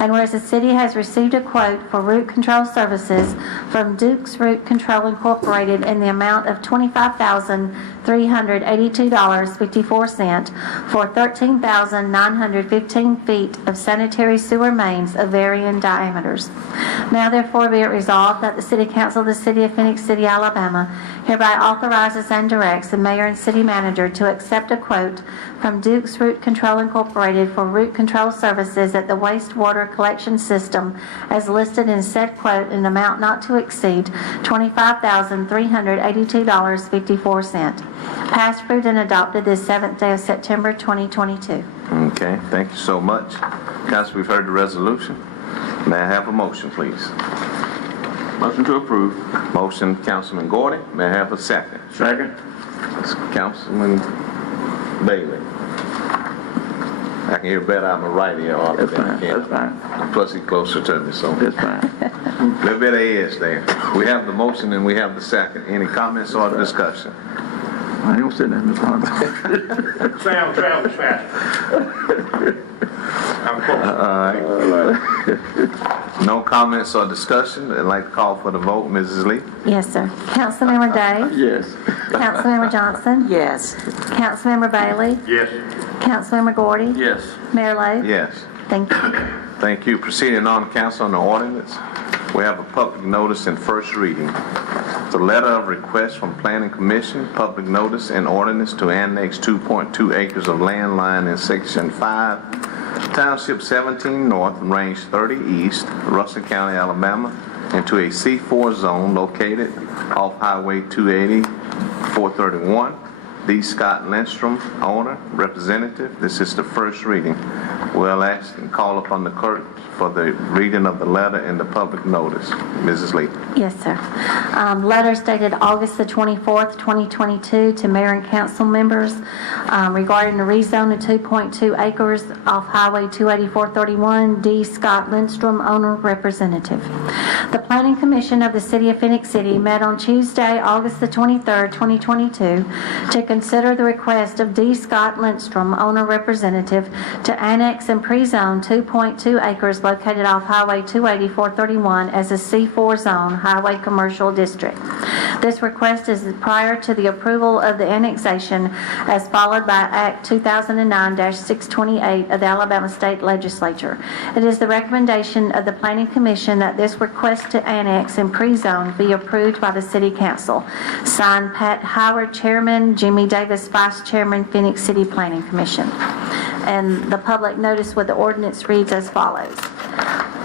and whereas the city has received a quote for root control services from Duke's Root Control Incorporated in the amount of $25,382.54 for 13,915 feet of sanitary sewer mains of varying diameters. Now therefore be it resolved that the City Council of the City of Phenix City, Alabama hereby authorizes and directs the mayor and city manager to accept a quote from Duke's Root Control Incorporated for root control services at the wastewater collection system as listed in said quote in an amount not to exceed $25,382.54. Passed, approved, and adopted this 7th day of September 2022. Okay. Thank you so much. Council, we've heard the resolution. May I have a motion, please? Motion to approve. Motion, Councilman Gordy. May I have a second? Second. Councilman Bailey. I can hear better out my right ear off That's than I fine. can. That's fine. Plus he's closer to me, so That's fine. a little bit of edge there. We have the motion and we have the second. Any comments or discussion? I ain't gonna sit there, Mr. Harper. Sam travels faster. I'm close. All right. No comments or discussion. I'd like to call for the vote. Mrs. Lee? Yes, sir. Councilmember Day? Yes. Councilmember Johnson? Yes. Councilmember Bailey? Yes. Councilmember Gordy? Yes. Mayor Lo? Yes. Thank you. Thank you. Proceeding on, Council, on the ordinance. We have a public notice in first reading. The letter of request from Planning Commission, public notice and ordinance to annex 2.2 acres of land lying in Section 5, Township 17 North, Range 30 East, Russell County, Alabama, into a C4 zone located off Highway 280, 431, D. Scott Lindstrom, owner, representative. This is the first reading. We'll ask and call upon the clerk for the reading of the letter and the public notice. Mrs. Lee. Yes, sir. Letter dated August the 24th, 2022, to mayor and council members regarding the rezone of 2.2 acres off Highway 28431, D. Scott Lindstrom, owner, representative. The Planning Commission of the City of Phenix City met on Tuesday, August the 23rd, 2022, to consider the request of D. Scott Lindstrom, owner, representative, to annex and pre-zone 2.2 acres located off Highway 28431 as a C4 zone highway commercial district. This request is prior to the approval of the annexation as followed by Act 2009-628 of the Alabama State Legislature. It is the recommendation of the Planning Commission that this request to annex and pre-zone be approved by the City Council. Signed, Pat Howard, Chairman, Jimmy Davis, Vice Chairman, Phenix City Planning Commission. And the public notice with the ordinance reads as follows.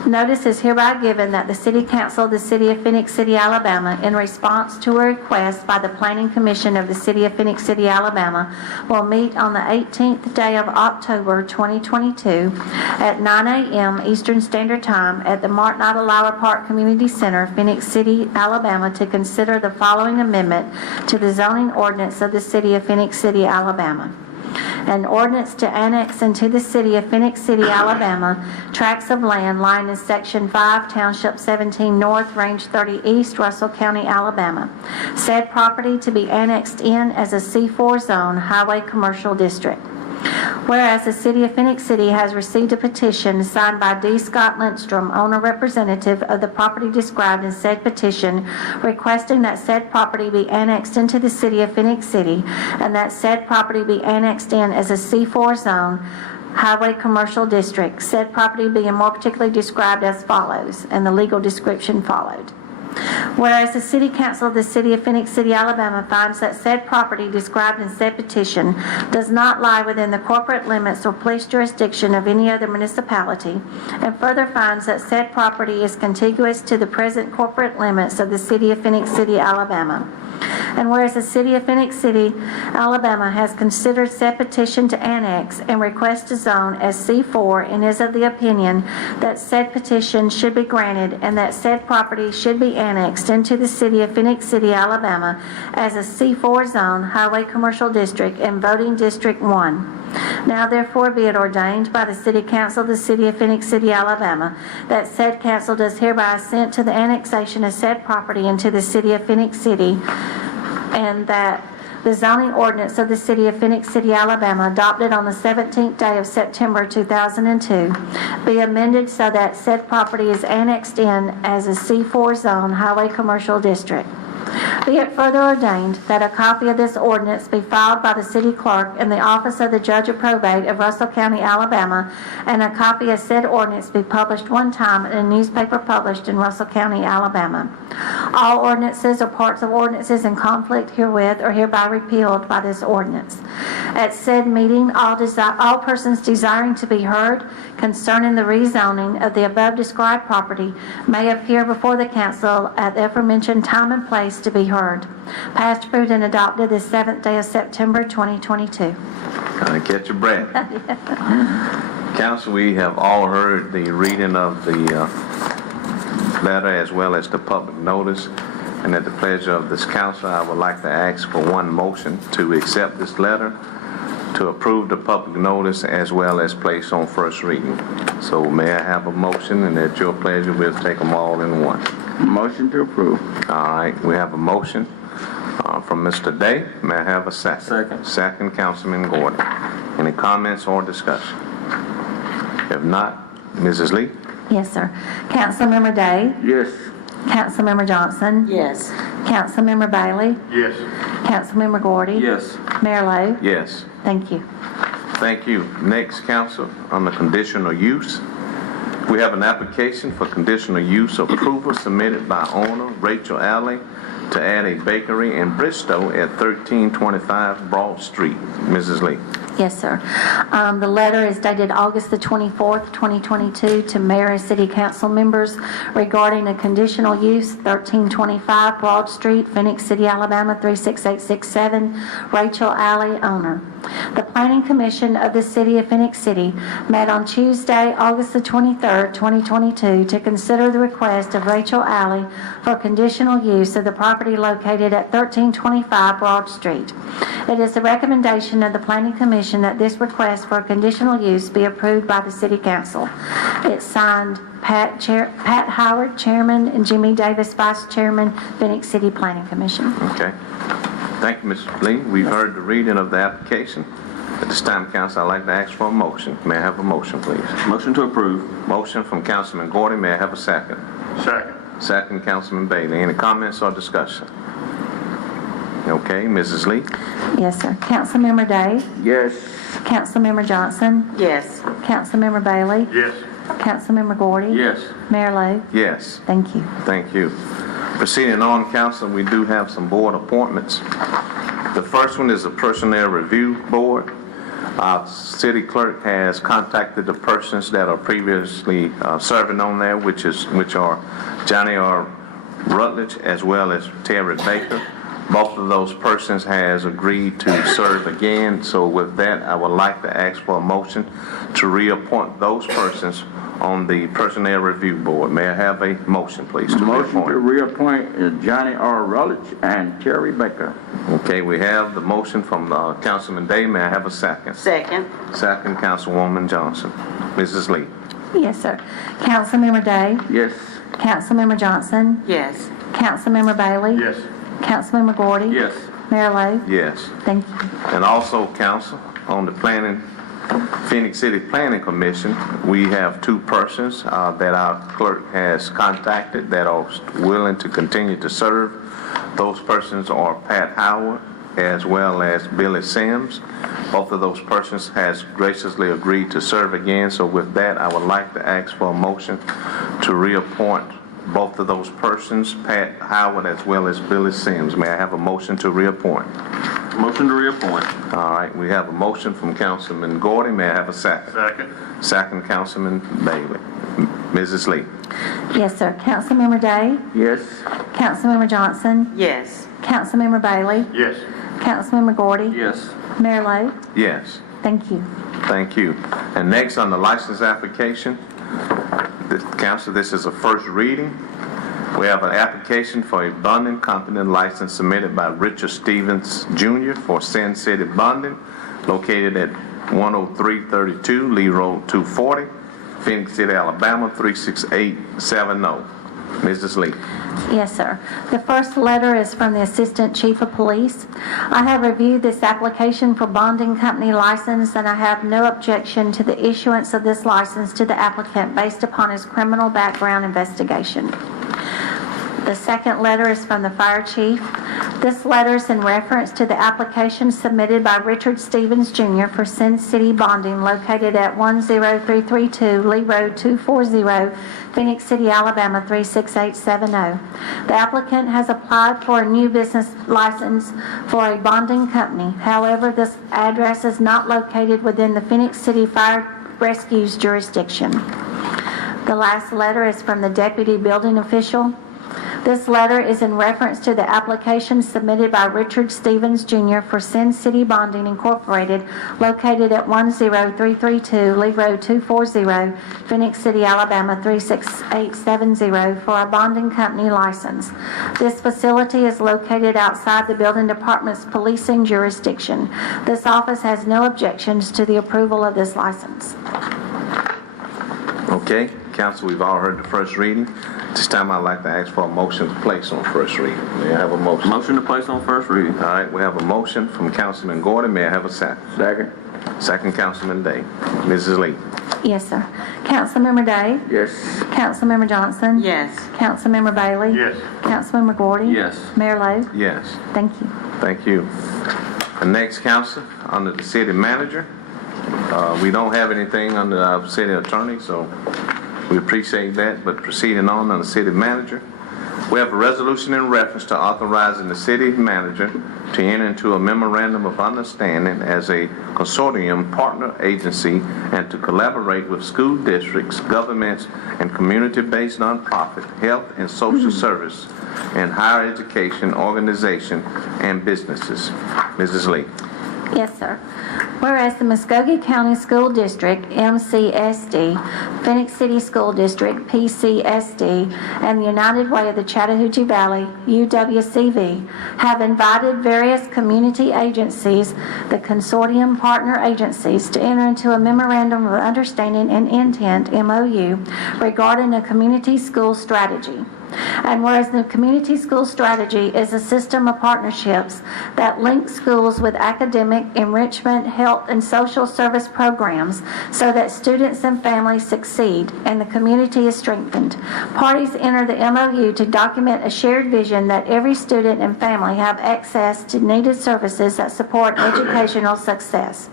Notice is hereby given that the City Council of the City of Phenix City, Alabama, in response to a request by the Planning Commission of the City of Phenix City, Alabama, will meet on the 18th day of October 2022 at 9 a.m. Eastern Standard Time at the Martin Ida Lauer Park Community Center, Phenix City, Alabama, to consider the following amendment to the zoning ordinance of the City of Phenix City, Alabama. An ordinance to annex into the City of Phenix City, Alabama, tracts of land lying in Section 5, Township 17 North, Range 30 East, Russell County, Alabama. Said property to be annexed in as a C4 zone highway commercial district. Whereas the City of Phenix City has received a petition signed by D. Scott Lindstrom, owner representative of the property described in said petition, requesting that said property be annexed into the City of Phenix City and that said property be annexed in as a C4 zone highway commercial district, said property being more particularly described as follows, and the legal description followed. Whereas the City Council of the City of Phenix City, Alabama finds that said property described in said petition does not lie within the corporate limits or police jurisdiction of any other municipality, and further finds that said property is contiguous to the present corporate limits of the City of Phenix City, Alabama. And whereas the City of Phenix City, Alabama has considered said petition to annex and request to zone as C4 and is of the opinion that said petition should be granted and that said property should be annexed into the City of Phenix City, Alabama as a C4 zone highway commercial district and voting District 1. Now therefore be it ordained by the City Council of the City of Phenix City, Alabama, that said council does hereby assent to the annexation of said property into the City of Phenix City, and that the zoning ordinance of the City of Phenix City, Alabama, adopted on the 17th day of September 2002, be amended so that said property is annexed in as a C4 zone highway commercial district. Be it further ordained that a copy of this ordinance be filed by the city clerk in the office of the Judge of Probate of Russell County, Alabama, and a copy of said ordinance be published one time in a newspaper published in Russell County, Alabama. All ordinances or parts of ordinances in conflict herewith are hereby repealed by this ordinance. At said meeting, all persons desiring to be heard concerning the rezoning of the above described property may appear before the council at the aforementioned time and place to be heard. Passed, approved, and adopted this 7th day of September 2022. Catch your breath. Council, we have all heard the reading of the letter as well as the public notice. And at the pleasure of this council, I would like to ask for one motion to accept this letter, to approve the public notice as well as place on first reading. So may I have a motion, and at your pleasure, we'll take them all in one. Motion to approve. All right, we have a motion from Mr. Day. May I have a second? Second. Second, Councilman Gordon. Any comments or discussion? If not, Mrs. Lee? Yes, sir. Councilmember Day? Yes. Councilmember Johnson? Yes. Councilmember Bailey? Yes. Councilmember Gordy? Yes. Mayor Lo? Yes. Thank you. Thank you. Next, council, on the conditional use. We have an application for conditional use approval submitted by owner Rachel Alley to add a bakery in Bristow at 1325 Broad Street. Mrs. Lee. Yes, sir. The letter is dated August the 24th, 2022, to mayor and city council members regarding a conditional use, 1325 Broad Street, Phenix City, Alabama, 36867, Rachel Alley, owner. The Planning Commission of the City of Phenix City met on Tuesday, August the 23rd, 2022, to consider the request of Rachel Alley for conditional use of the property located at 1325 Broad Street. It is the recommendation of the Planning Commission that this request for conditional use be approved by the City Council. It's signed Pat Howard, Chairman, and Jimmy Davis, Vice Chairman, Phoenix City Planning Commission. Okay. Thank you, Mr. Lee. We've heard the reading of the application. At this time, council, I'd like to ask for a motion. May I have a motion, please? Motion to approve. Motion from Councilman Gordy. May I have a second? Second. Second, Councilman Bailey. Any comments or discussion? Okay, Mrs. Lee? Yes, sir. Councilmember Day? Yes. Councilmember Johnson? Yes. Councilmember Bailey? Yes. Councilmember Gordy? Yes. Mayor Lo? Yes. Thank you. Thank you. Proceeding on, council, we do have some board appointments. The first one is the Personnel Review Board. Our city clerk has contacted the persons that are previously serving on there, which are Johnny R. Rutledge as well as Terry Baker. Both of those persons has agreed to serve again. So with that, I would like to ask for a motion to reappoint those persons on the Personnel Review Board. May I have a motion, please? Motion to reappoint Johnny R. Rutledge and Terry Baker. Okay, we have the motion from Councilman Day. May I have a second? Second. Second, Councilwoman Johnson. Mrs. Lee? Yes, sir. Councilmember Day? Yes. Councilmember Johnson? Yes. Councilmember Bailey? Yes. Councilmember Gordy? Yes. Mayor Lo? Yes. Thank you. And also, council, on the Phoenix City Planning Commission, we have two persons that our clerk has contacted that are willing to continue to serve. Those persons are Pat Howard as well as Billy Sims. Both of those persons has graciously agreed to serve again. So with that, I would like to ask for a motion to reappoint both of those persons, Pat Howard as well as Billy Sims. May I have a motion to reappoint? Motion to reappoint. All right, we have a motion from Councilman Gordy. May I have a second? Second. Second, Councilman Bailey. Mrs. Lee? Yes, sir. Councilmember Day? Yes. Councilmember Johnson? Yes. Councilmember Bailey? Yes. Councilmember Gordy? Yes. Mayor Lo? Yes. Thank you. Thank you. And next on the license application, council, this is a first reading. We have an application for a bonding company license submitted by Richard Stevens Jr. for Sin City Bonding, located at 10332 Lee Road 240, Phoenix City, Alabama 36870. Mrs. Lee. Yes, sir. The first letter is from the Assistant Chief of Police. I have reviewed this application for bonding company license, and I have no objection to the issuance of this license to the applicant based upon his criminal background investigation. The second letter is from the Fire Chief. This letter is in reference to the application submitted by Richard Stevens Jr. for Sin City Bonding located at 10332 Lee Road 240, Phoenix City, Alabama 36870. The applicant has applied for a new business license for a bonding company. However, this address is not located within the Phoenix City Fire Rescue's jurisdiction. The last letter is from the Deputy Building Official. This letter is in reference to the application submitted by Richard Stevens Jr. for Sin City Bonding Incorporated, located at 10332 Lee Road 240, Phoenix City, Alabama 36870, for a bonding company license. This facility is located outside the building department's policing jurisdiction. This office has no objections to the approval of this license. Okay, council, we've all heard the first reading. This time I'd like to ask for a motion to place on first reading. May I have a motion? Motion to place on first reading. All right, we have a motion from Councilman Gordon. May I have a second? Second. Second, Councilman Day. Mrs. Lee? Yes, sir. Councilmember Day? Yes. Councilmember Johnson? Yes. Councilmember Bailey? Yes. Councilmember Gordy? Yes. Mayor Lo? Yes. Thank you. Thank you. The next council, under the city manager. We don't have anything under our city attorney, so we appreciate that. But proceeding on the city manager, We have a resolution in reference to authorizing the city manager to enter into a memorandum of understanding as a consortium partner agency and to collaborate with school districts, governments, and community-based nonprofit, health and social service, and higher education organization and businesses. Mrs. Lee. Yes, sir. Whereas the Muskogee County School District, MCSD, Phenix City School District, PCSD, and the United Way of the Chattahoochee Valley, UWCV, have invited various community agencies, the consortium partner agencies, to enter into a memorandum of understanding and intent, MOU, regarding a community school strategy. And whereas the community school strategy is a system of partnerships that links schools with academic, enrichment, health, and social service programs so that students and families succeed and the community is strengthened. Parties enter the MOU to document a shared vision that every student and family have access to needed services that support educational success.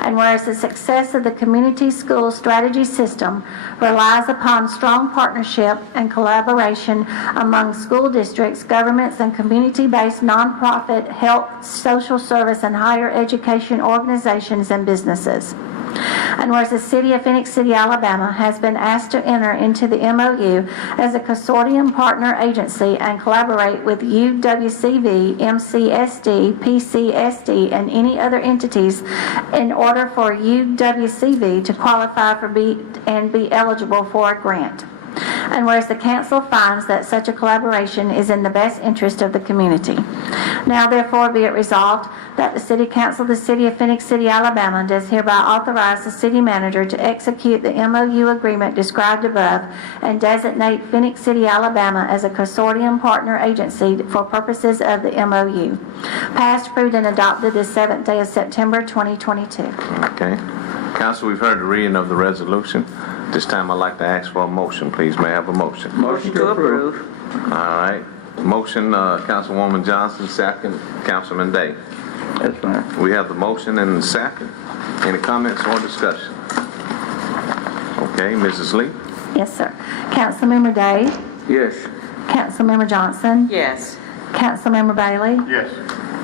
And whereas the success of the community school strategy system relies upon strong partnership and collaboration among school districts, governments, and community-based nonprofit, health, social service, and higher education organizations and businesses. And whereas the City of Phenix City, Alabama has been asked to enter into the MOU as a consortium partner agency and collaborate with UWCV, MCSD, PCSD, and any other entities in order for UWCV to qualify for and be eligible for a grant. And whereas the council finds that such a collaboration is in the best interest of the community. Now therefore be it resolved that the City Council of the City of Phenix City, Alabama does hereby authorize the city manager to execute the MOU agreement described above and designate Phenix City, Alabama as a consortium partner agency for purposes of the MOU. Passed, approved, and adopted this 7th day of September 2022. Okay. Council, we've heard the reading of the resolution. This time I'd like to ask for a motion, please. May I have a motion? Motion to approve. All right. Motion, Councilwoman Johnson, second, Councilman Day. That's fine. We have the motion and the second. Any comments or discussion? Okay, Mrs. Lee? Yes, sir. Councilmember Day? Yes. Councilmember Johnson? Yes. Councilmember Bailey? Yes.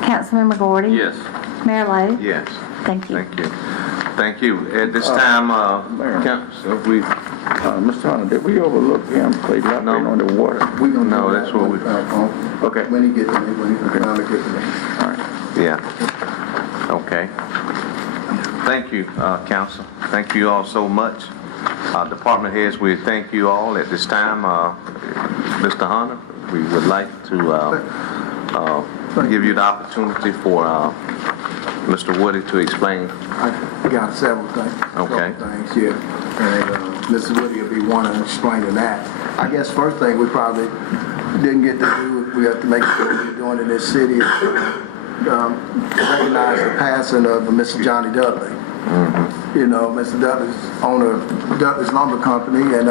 Councilmember Gordy? Yes. Mayor Lo? Yes. Thank you. Thank you. Thank you. At this time, Council, we, Mr. Hunter, did we overlook him, Clay Lopez on the water? We gonna No, do that's that what we- Okay. When he gets to me, when he finally gets to me. All right. yeah. Okay. Thank you, Council. Thank you all so much. Department heads, we thank you all. At this time, Mr. Hunter, we would like to give you the opportunity for Mr. Woody to explain. I got several things. Okay. Several things, yeah. And Mrs. Woody will be one of explaining that. I guess first thing we probably didn't get to do, we have to make sure we're doing in this city, recognize the passing of Mr. Johnny Dudley. You know, Mr. Dudley's owner of Dudley's Lumber Company and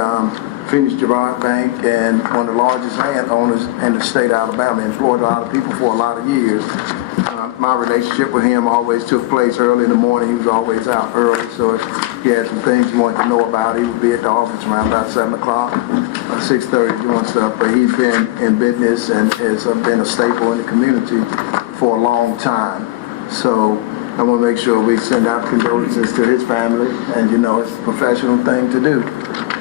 Phoenix Gerard Bank, and one of the largest landowners in the state of Alabama, employed a lot of people for a lot of years. My relationship with him always took place early in the morning. He was always out early, so if he had some things he wanted to know about, he would be at the office around about 7 o'clock, 6:30 doing stuff. But he's been in business and has been a staple in the community for a long time. So I want to make sure we send out condolences to his family, and you know, it's a professional thing to do,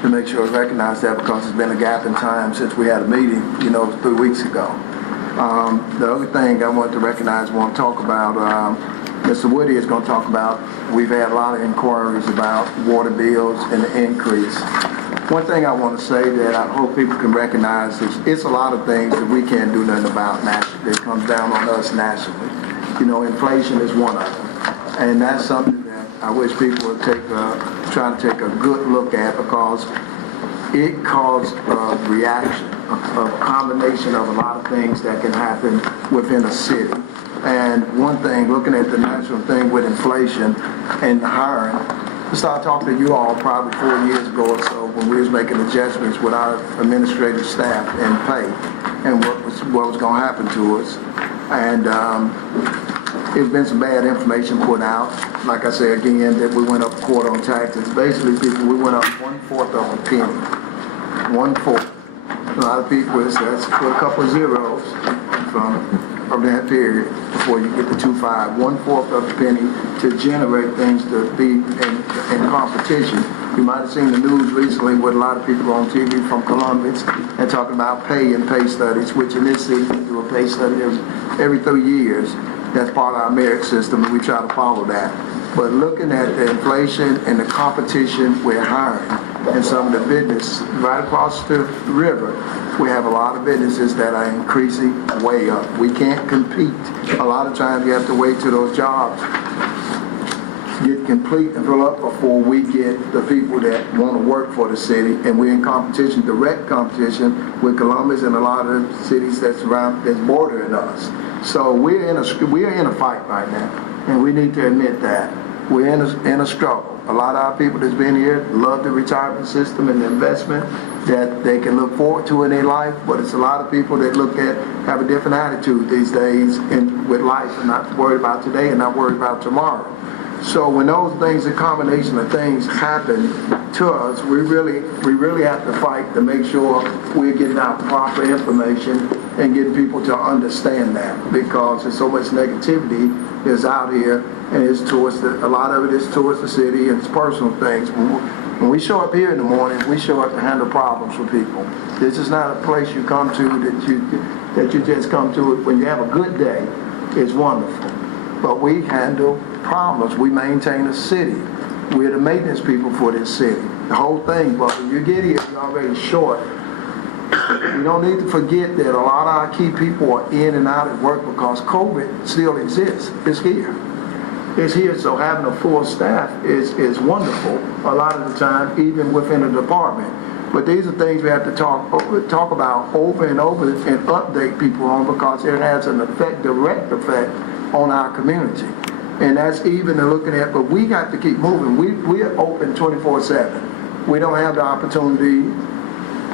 to make sure it's recognized that, because there's been a gap in time since we had a meeting, you know, 3 weeks ago. The other thing I want to recognize, want to talk about, Mr. Woody is going to talk about, we've had a lot of inquiries about water bills and the increase. One thing I want to say that I hope people can recognize is it's a lot of things that we can't do nothing about nationally. It comes down on us nationally. You know, inflation is one of them. And that's something that I wish people would try to take a good look at, because it caused a reaction, a combination of a lot of things that can happen within a city. And one thing, looking at the national thing with inflation and hiring, I started talking to you all probably 4 years ago or so when we was making adjustments with our administrative staff and pay and what was going to happen to us. And there's been some bad information put out. Like I say again, that we went up a quarter on taxes. Basically, people, we went up 1/4 of a penny. 1/4. A lot of people, that's for a couple of zeros from that period before you get to 2.5, 1/4 of a penny to generate things to be in competition. You might have seen the news recently with a lot of people on TV from Columbus and talking about pay and pay studies, which in this city we do a pay study every 3 years. That's part of our merit system, and we try to follow that. But looking at the inflation and the competition we're hiring and some of the business right across the river, we have a lot of businesses that are increasing way up. We can't compete. A lot of times you have to wait till those jobs get complete and fill up before we get the people that want to work for the city. And we're in competition, direct competition with Columbus and a lot of the cities that's bordering us. So we are in a fight right now, and we need to admit that. We're in a struggle. A lot of our people that's been here love the retirement system and the investment that they can look forward to in their life, but it's a lot of people that have a different attitude these days with life and not worried about today and not worried about tomorrow. So when those things, a combination of things happen to us, we really have to fight to make sure we're getting out proper information and getting people to understand that, because there's so much negativity is out here, and it's a lot of it is towards the city and it's personal things. When we show up here in the morning, we show up to handle problems for people. This is not a place you come to that you just come to when you have a good day. It's wonderful. But we handle problems. We maintain a city. We're the maintenance people for this city. The whole thing. But when you get here, you're already short. We don't need to forget that a lot of our key people are in and out at work because COVID still exists. It's here. It's here, so having a full staff is wonderful a lot of the time, even within a department. But these are things we have to talk about over and over and update people on, because it has an direct effect on our community. And that's even looking at, but we got to keep moving. We are open 24/7. We don't have the opportunity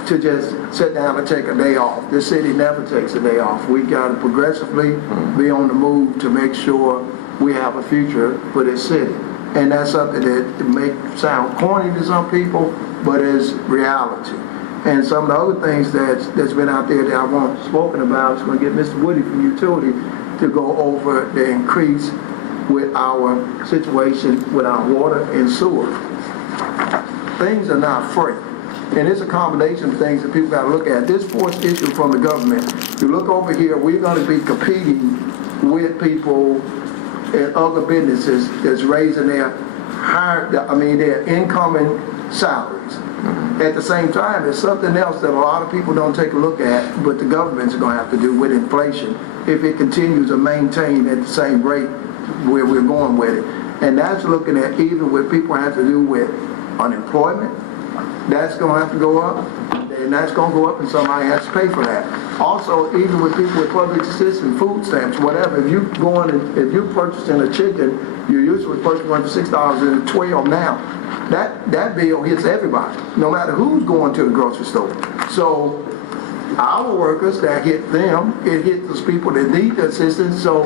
to just sit down and take a day off. This city never takes a day off. We got to progressively be on the move to make sure we have a future for this city. And that's something that may sound corny to some people, but is reality. And some of the other things that's been out there that I want spoken about is going to get Mr. Woody from Utility to go over the increase with our situation with our water and sewer. Things are not free. And it's a combination of things that people got to look at. This fourth issue from the government, you look over here, we're going to be competing with people and other businesses that's raising their incoming salaries. At the same time, there's something else that a lot of people don't take a look at, but the government's going to have to do with inflation if it continues to maintain at the same rate where we're going with it. And that's looking at even what people have to do with unemployment. That's going to have to go up, and that's going to go up, and somebody has to pay for that. Also, even with people with public assistance, food stamps, whatever, if you're purchasing a chicken, you're usually purchasing one for $6 and $12 now. That bill hits everybody, no matter who's going to the grocery store. So our workers, that hit them, it hits those people that need the assistance. So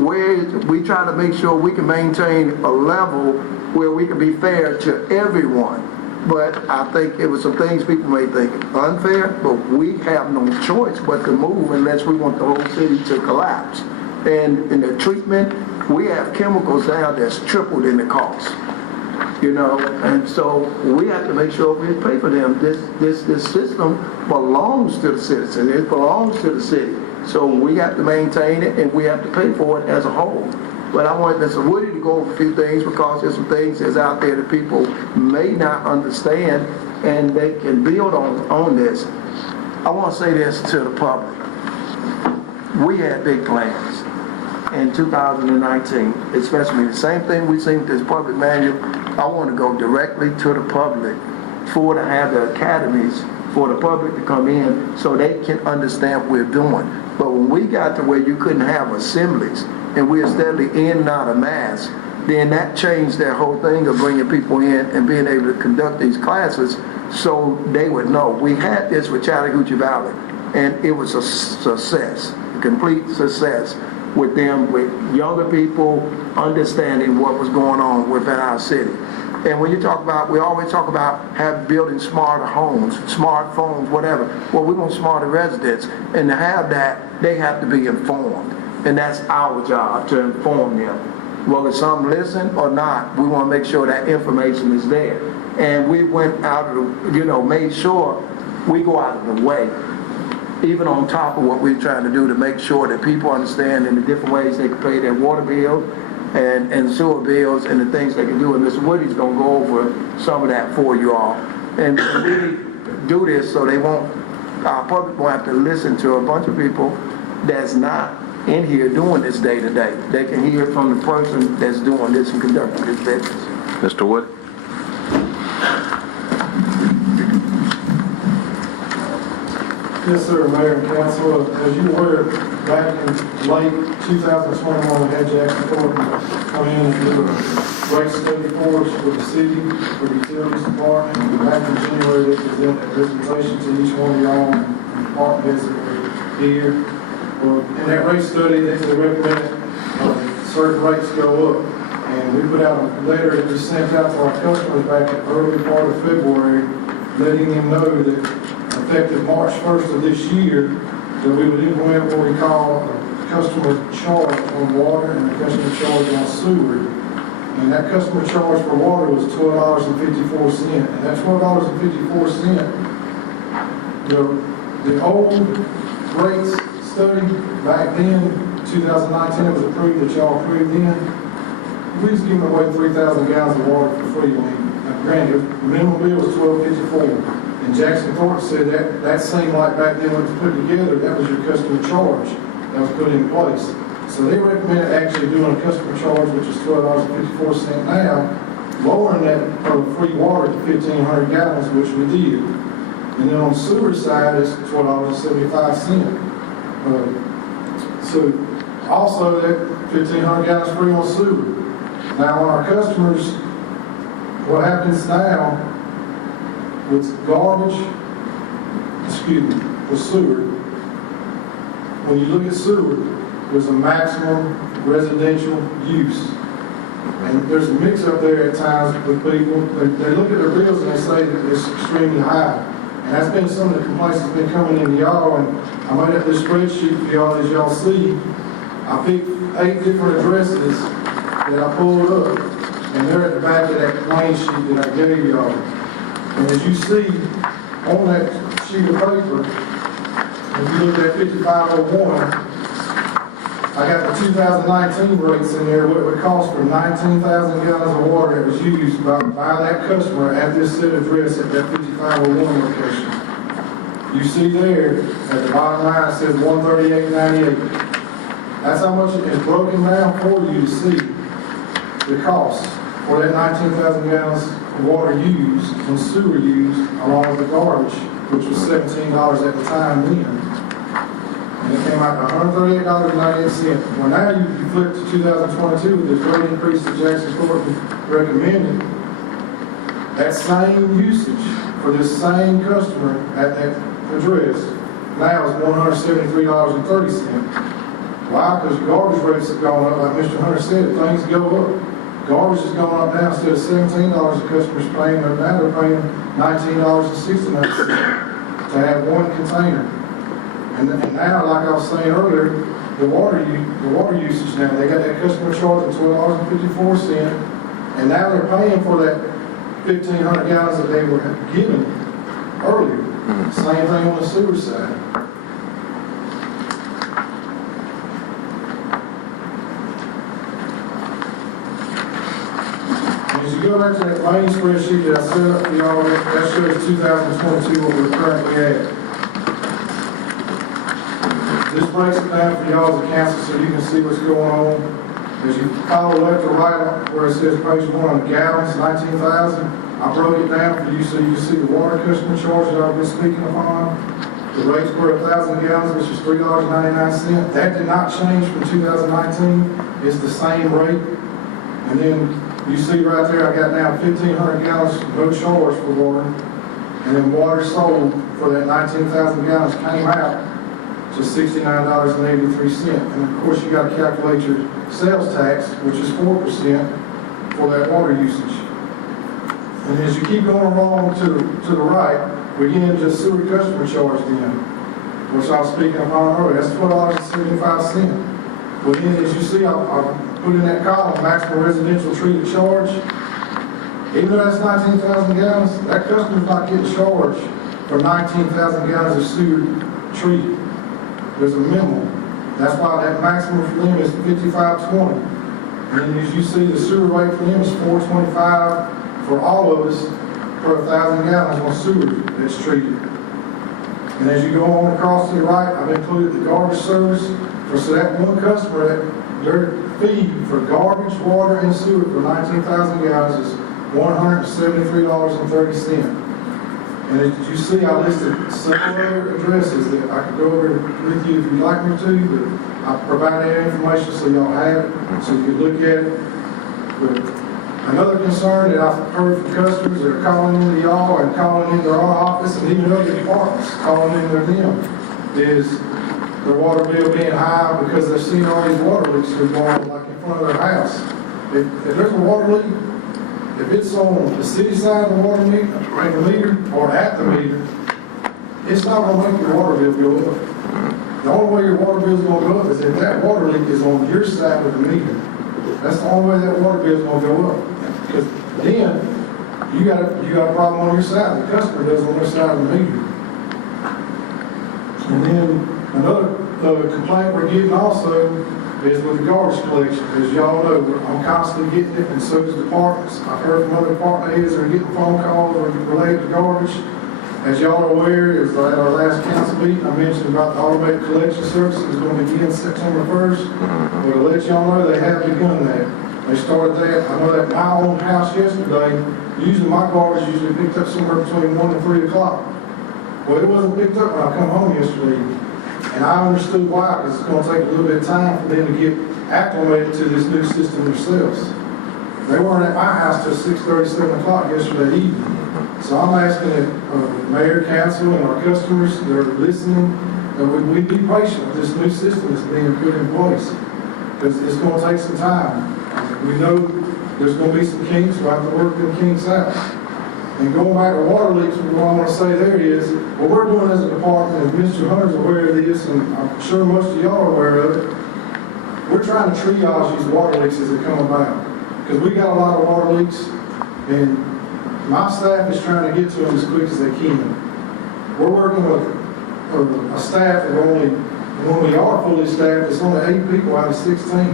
we try to make sure we can maintain a level where we can be fair to everyone. But I think it was some things people may think unfair, but we have no choice but to move unless we want the whole city to collapse. And in the treatment, we have chemicals now that's tripled in the cost. And so we have to make sure we pay for them. This system belongs to the citizens. It belongs to the city. So we have to maintain it, and we have to pay for it as a whole. But I want Mr. Woody to go over a few things, because there's some things that's out there that people may not understand, and they can build on this. I want to say this to the public. We had big plans in 2019, especially the same thing we seen with this public manual. I want to go directly to the public to have the academies for the public to come in so they can understand what we're doing. But when we got to where you couldn't have assemblies and we're steadily in and out of mass, then that changed their whole thing of bringing people in and being able to conduct these classes so they would know. We had this with Chattahoochee Valley, and it was a success, a complete success with them, with younger people understanding what was going on within our city. And when you talk about, we always talk about building smarter homes, smartphones, whatever. Well, we want smarter residents, and to have that, they have to be informed. And that's our job, to inform them. Whether some listen or not, we want to make sure that information is there. And we went out of the, made sure we go out of the way, even on top of what we're trying to do to make sure that people understand in the different ways they can pay their water bill and sewer bills and the things they can do. And Mr. Woody's going to go over some of that for you all. And really do this so our public won't have to listen to a bunch of people that's not in here doing this day to day. They can hear it from the person that's doing this and conducting this business. Mr. Wood? Yes, sir, Mayor and Council. As you were, back in late 2021, we had Jackson Thornton come in and do a rate study for us with the city, with the utilities department. And back in January, they presented a presentation to each one of y'all and department heads that were here. Well, in that rate study, they recommended certain rates go up. And we put out a letter that we sent out to our customers back in the early part of February, letting them know that effective March 1st of this year, that we would implement what we call a customer charge on water and a customer charge on sewer. And that customer charge for water was $12.54. And that $12.54, the old rates study back then, 2019, it was approved that y'all approved then. We was giving away 3,000 gallons of water for free. Granted, the minimum bill was $12.54. And Jackson Thornton said that seemed like back then when it was put together, that was your customer charge that was put in place. So they recommended actually doing a customer charge, which is $12.54 now, lowering that for free water to 1,500 gallons, which we did. And then on the sewer side, it's $12.75. So also that 1,500 gallons free on sewer. Now on our customers, what happens now with garbage, with sewer, when you look at sewer, there's a maximum residential use. And there's a mix up there at times with people. They look at their bills and they say that it's extremely high. And that's been some of the complaints that's been coming in y'all. And I made up this spreadsheet for y'all, as y'all see. I picked 8 different addresses that I pulled up, and they're at the back of that plain sheet that I gave y'all. And as you see on that sheet of paper, if you look at 5501, I got the 2019 rates in there, what it would cost for 19,000 gallons of water that was used by that customer at this set address at that 5501 location. You see there, at the bottom line, it says $138.98. That's how much it is broken down for you to see the cost for that 19,000 gallons of water used and sewer used along with the garbage, which was $17 at the time then. And it came out to $138.98. Well, now you flip to 2022 with this rate increase that Jackson Thornton recommended. That same usage for this same customer at that address now is $173.30. Why? Because garbage rates have gone up. Like Mr. Hunter said, things go up. Garbage is going up now. Instead of $17 the customer's paying, now they're paying $19.69 to have one container. And now, like I was saying earlier, the water usage now, they got that customer charge of $12.54, and now they're paying for that 1,500 gallons that they were given earlier. Same thing on the sewer side. As you go back to that main spreadsheet that I set up for y'all, that shows 2022 what we're currently at. This breaks it down for y'all as a council so you can see what's going on. As you follow left or right where it says page 1 on gallons, 19,000, I broke it down for you so you can see the water customer charge that I've been speaking upon. The rates per 1,000 gallons, which is $3.99. That did not change from 2019. It's the same rate. And then you see right there, I got now 1,500 gallons, no charge for water. And then water sold for that 19,000 gallons came out to $69.83. And of course, you got to calculate your sales tax, which is 4% for that water usage. And as you keep going along to the right, we get into sewer customer charge then, which I was speaking upon earlier. That's $12.75. Well, then, as you see, I put in that column, maximum residential treated charge. Even though that's 19,000 gallons, that customer's not getting charged for 19,000 gallons of sewer treated. There's a minimum. That's why that maximum for them is $55.20. And then as you see, the sewer rate for them is $4.25 for all of us per 1,000 gallons on sewer that's treated. And as you go on across to the right, I've included the garbage service. So that one customer, that their fee for garbage, water, and sewer for 19,000 gallons is $173.30. And as you see, I listed several other addresses that I could go over with you if you'd like me to, but I provided that information so y'all have it, so you can look at it. But another concern that I've heard from customers that are calling into y'all and calling into our office and even other departments calling into them is their water bill being high because they're seeing all these water leaks that are going like in front of their house. If there's a water leak, if it's on the city side of the water meter, or at the meter, it's not going to make your water bill go up. The only way your water bill is going to go up is if that water leak is on your side of the meter. That's the only way that water bill is going to go up. Because then you got a problem on your side. The customer does on their side of the meter. And then another complaint we're getting also is with the garbage collection. As y'all know, I'm constantly getting it, and so does departments. I've heard from other department heads that are getting phone calls related to garbage. As y'all are aware, at our last council meeting, I mentioned about the automated collection services is going to begin September 1st. Well, to let y'all know, they have begun that. They started that. I know that my own house yesterday, usually my garbage usually picked up somewhere between 1 and 3 o'clock. Well, it wasn't picked up when I come home yesterday. And I understood why, because it's going to take a little bit of time for them to get acclimated to this new system themselves. They weren't at my house till 6:30, 7 o'clock yesterday evening. So I'm asking that mayor, council, and our customers that are listening, that we be patient with this new system that's being put in place. Because it's going to take some time. We know there's going to be some kinks, we'll have to work them kinks out. And going back to water leaks, what I want to say there is, what we're doing as a department, and Mr. Hunter's aware of this, and I'm sure most of y'all are aware of it, we're trying to triage these water leaks as they come about. Because we got a lot of water leaks, and my staff is trying to get to them as quick as they can. We're working with a staff of only, when we are fully staffed, it's only 8 people out of 16. 8,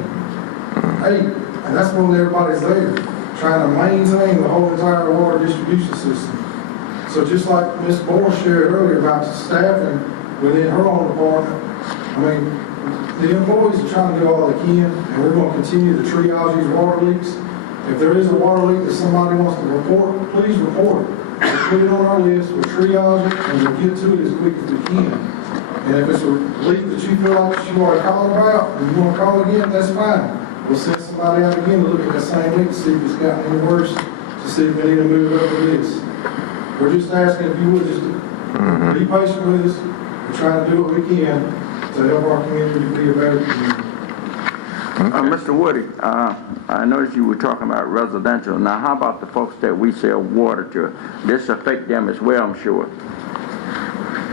and that's when everybody's there, trying to maintain the whole entire water distribution system. So just like Ms. Moore shared earlier about the staffing within her own department, I mean, the employees are trying to do all they can, and we're going to continue to triage these water leaks. If there is a water leak that somebody wants to report, please report it. We'll put it on our list, we'll triage it, and we'll get to it as quick as we can. And if it's a leak that you feel like you already called about, and you want to call again, that's fine. We'll send somebody out again to look at that same leak to see if it's gotten any worse, to see if we need to move it up to this. We're just asking if you would just be patient with us. We're trying to do what we can to help our community be a better community. Mr. Woody, I noticed you were talking about residential. Now, how about the folks that we sell water to? This affect them as well, I'm sure.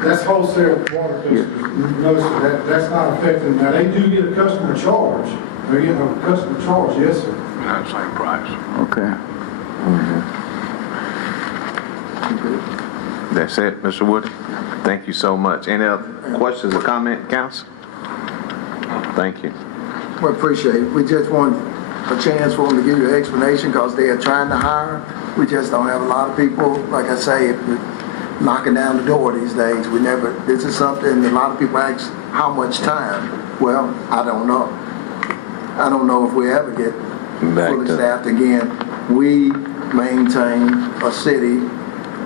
That's wholesale water customers. No, sir, that's not affecting. Now, they do get a customer charge. They're getting a customer charge, yes, sir. Not the same price. Okay. That's it, Mr. Woody. Thank you so much. Any other questions or comment, council? Thank you. We appreciate it. We just want a chance for them to give you an explanation because they are trying to hire. We just don't have a lot of people, like I say, knocking down the door these days. This is something a lot of people ask, how much time? Well, I don't know. I don't know if we ever get fully staffed again. We maintain a city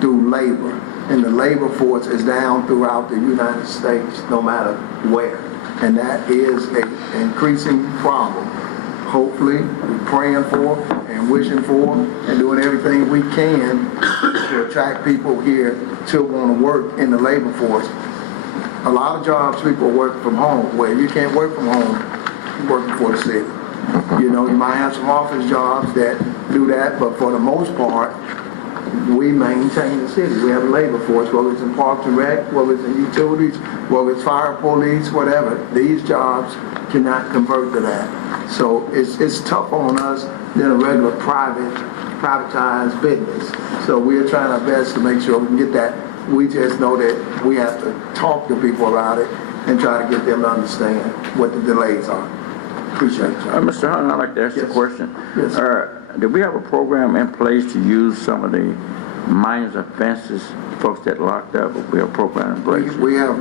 through labor, and the labor force is down throughout the United States, no matter where. And that is an increasing problem. Hopefully, we're praying for and wishing for and doing everything we can to attract people here to want to work in the labor force. A lot of jobs people work from home. Well, you can't work from home, you're working for the city. You know, you might have some office jobs that do that, but for the most part, we maintain the city. We have a labor force, whether it's in Parks and Rec, whether it's in utilities, whether it's fire, police, whatever. These jobs cannot convert to that. So it's tough on us than a regular privatized business. So we're trying our best to make sure we can get that. We just know that we have to talk to people about it and try to get them to understand what the delays are. Appreciate it, John. Mr. Hunt, I'd like to ask you a question. Yes. Do we have a program in place to use some of the minor offenses, folks that locked up? We have a program in place? We have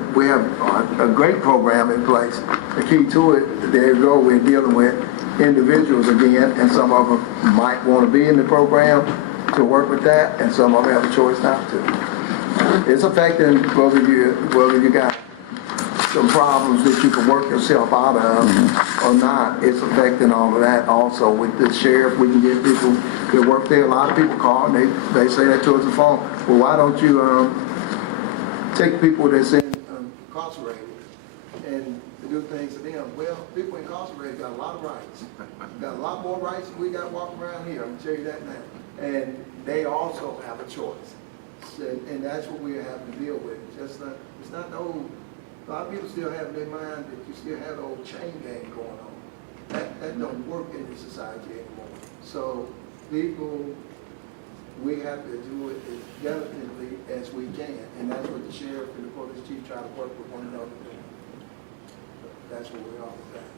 a great program in place. The key to it, there you go, we're dealing with individuals again, and some of them might want to be in the program to work with that, and some of them have a choice not to. It's affecting whether you got some problems that you can work yourself out of or not. It's affecting all of that also. With the sheriff, we can get people that work there. A lot of people call and they say that to us on the phone. Well, why don't you take people that's incarcerated and do things to them? Well, people incarcerated got a lot of rights. Got a lot more rights than we got walking around here. I'm tell you that now. And they also have a choice. And that's what we're having to deal with. It's not no. A lot of people still have in their mind that you still have the old chain gang going on. That don't work in this society anymore. So people, we have to do it as delicately as we can, and that's what the sheriff and the police chief try to work with one another to do. That's what we're all about.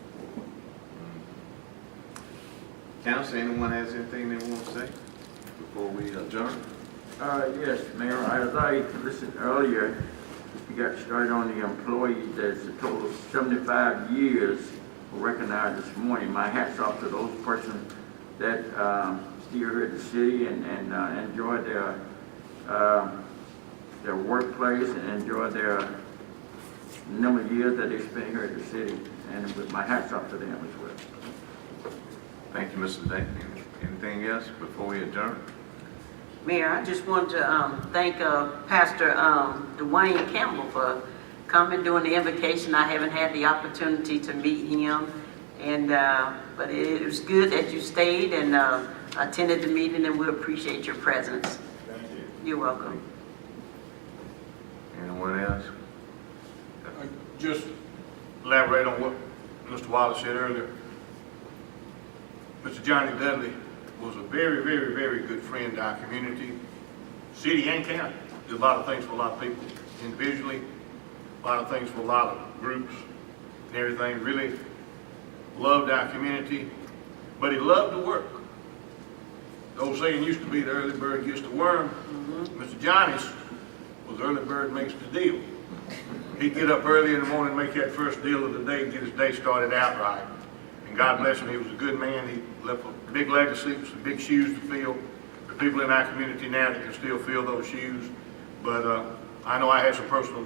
Council, anyone has anything they want to say before we adjourn? Yes, Mayor, as I listened earlier, you got started on the employees. There's a total of 75 years recognized this morning. My hat's off to those persons that still here at the city and enjoy their workplace and enjoy their number of years that they spend here at the city. And with my hat's off to them as well. Thank you, Mr. Day. Anything else before we adjourn? Mayor, I just want to thank Pastor Dwayne Campbell for coming during the invocation. I haven't had the opportunity to meet him, and but it was good that you stayed and attended the meeting, and we appreciate your presence. Thank you. You're welcome. Anyone else? Just elaborate on what Mr. Wallace said earlier. Mr. Johnny Dudley was a very, very, very good friend to our community, city and county. Did a lot of things for a lot of people individually, a lot of things for a lot of groups and everything. Really loved our community, but he loved to work. The old saying used to be, the early bird gets the worm. Mr. Johnny's was the early bird makes the deal. He'd get up early in the morning, make that first deal of the day, get his day started out right. And God bless him, he was a good man. He left a big legacy, some big shoes to fill. There are people in our community now that can still fill those shoes. But I know I had some personal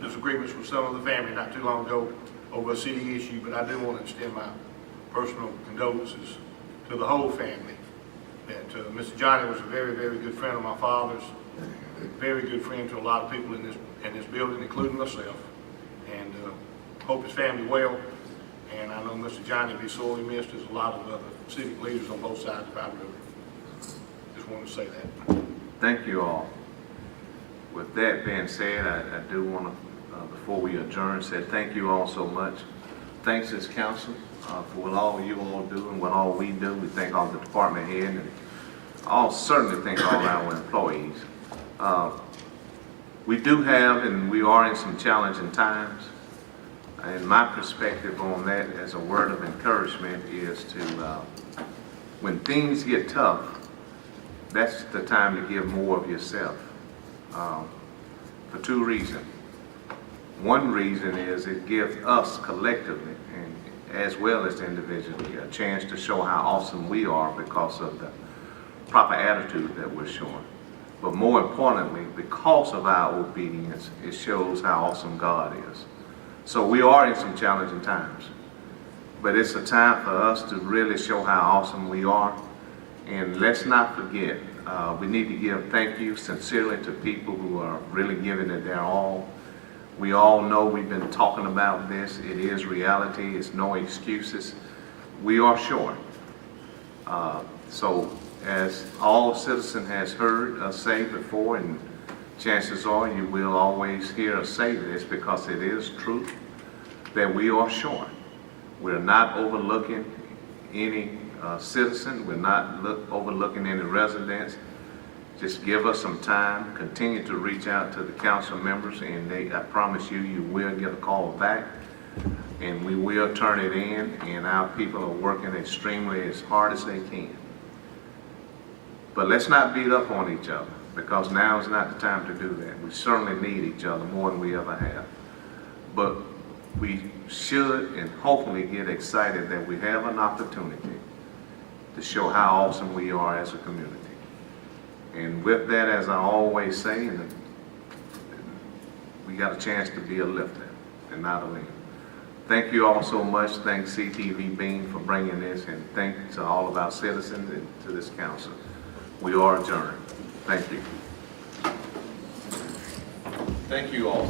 disagreements with some of the family not too long ago over a city issue, but I do want to extend my personal condolences to the whole family. That Mr. Johnny was a very, very good friend of my father's, a very good friend to a lot of people in this building, including myself. And hope his family well. And I know Mr. Johnny will be sorely missed as a lot of other civic leaders on both sides of our river. Just wanted to say that. Thank you all. With that being said, I do want to, before we adjourn, say thank you all so much. Thanks as council for what all you all do and what all we do. We thank all the department head and I'll certainly thank all our employees. We do have and we are in some challenging times. And my perspective on that as a word of encouragement is to, when things get tough, that's the time to give more of yourself for two reasons. One reason is it gives us collectively, and as well as individually, a chance to show how awesome we are because of the proper attitude that we're showing. But more importantly, because of our obedience, it shows how awesome God is. So we are in some challenging times, but it's a time for us to really show how awesome we are. And let's not forget, we need to give thank you sincerely to people who are really giving it their all. We all know we've been talking about this. It is reality. It's no excuses. We are short. So as all citizen has heard us say before, and chances are you will always hear us say this because it is true, that we are short. We're not overlooking any citizen. We're not overlooking any residents. Just give us some time. Continue to reach out to the council members, and I promise you, you will get a call back, and we will turn it in, and our people are working extremely as hard as they can. But let's not beat up on each other, because now is not the time to do that. We certainly need each other more than we ever have. But we should and hopefully get excited that we have an opportunity to show how awesome we are as a community. And with that, as I always say, we got a chance to be a lifter and not a leaner. Thank you all so much. Thanks CTV Bean for bringing this, and thanks to all of our citizens and to this council. We are adjourned. Thank you. Thank you all.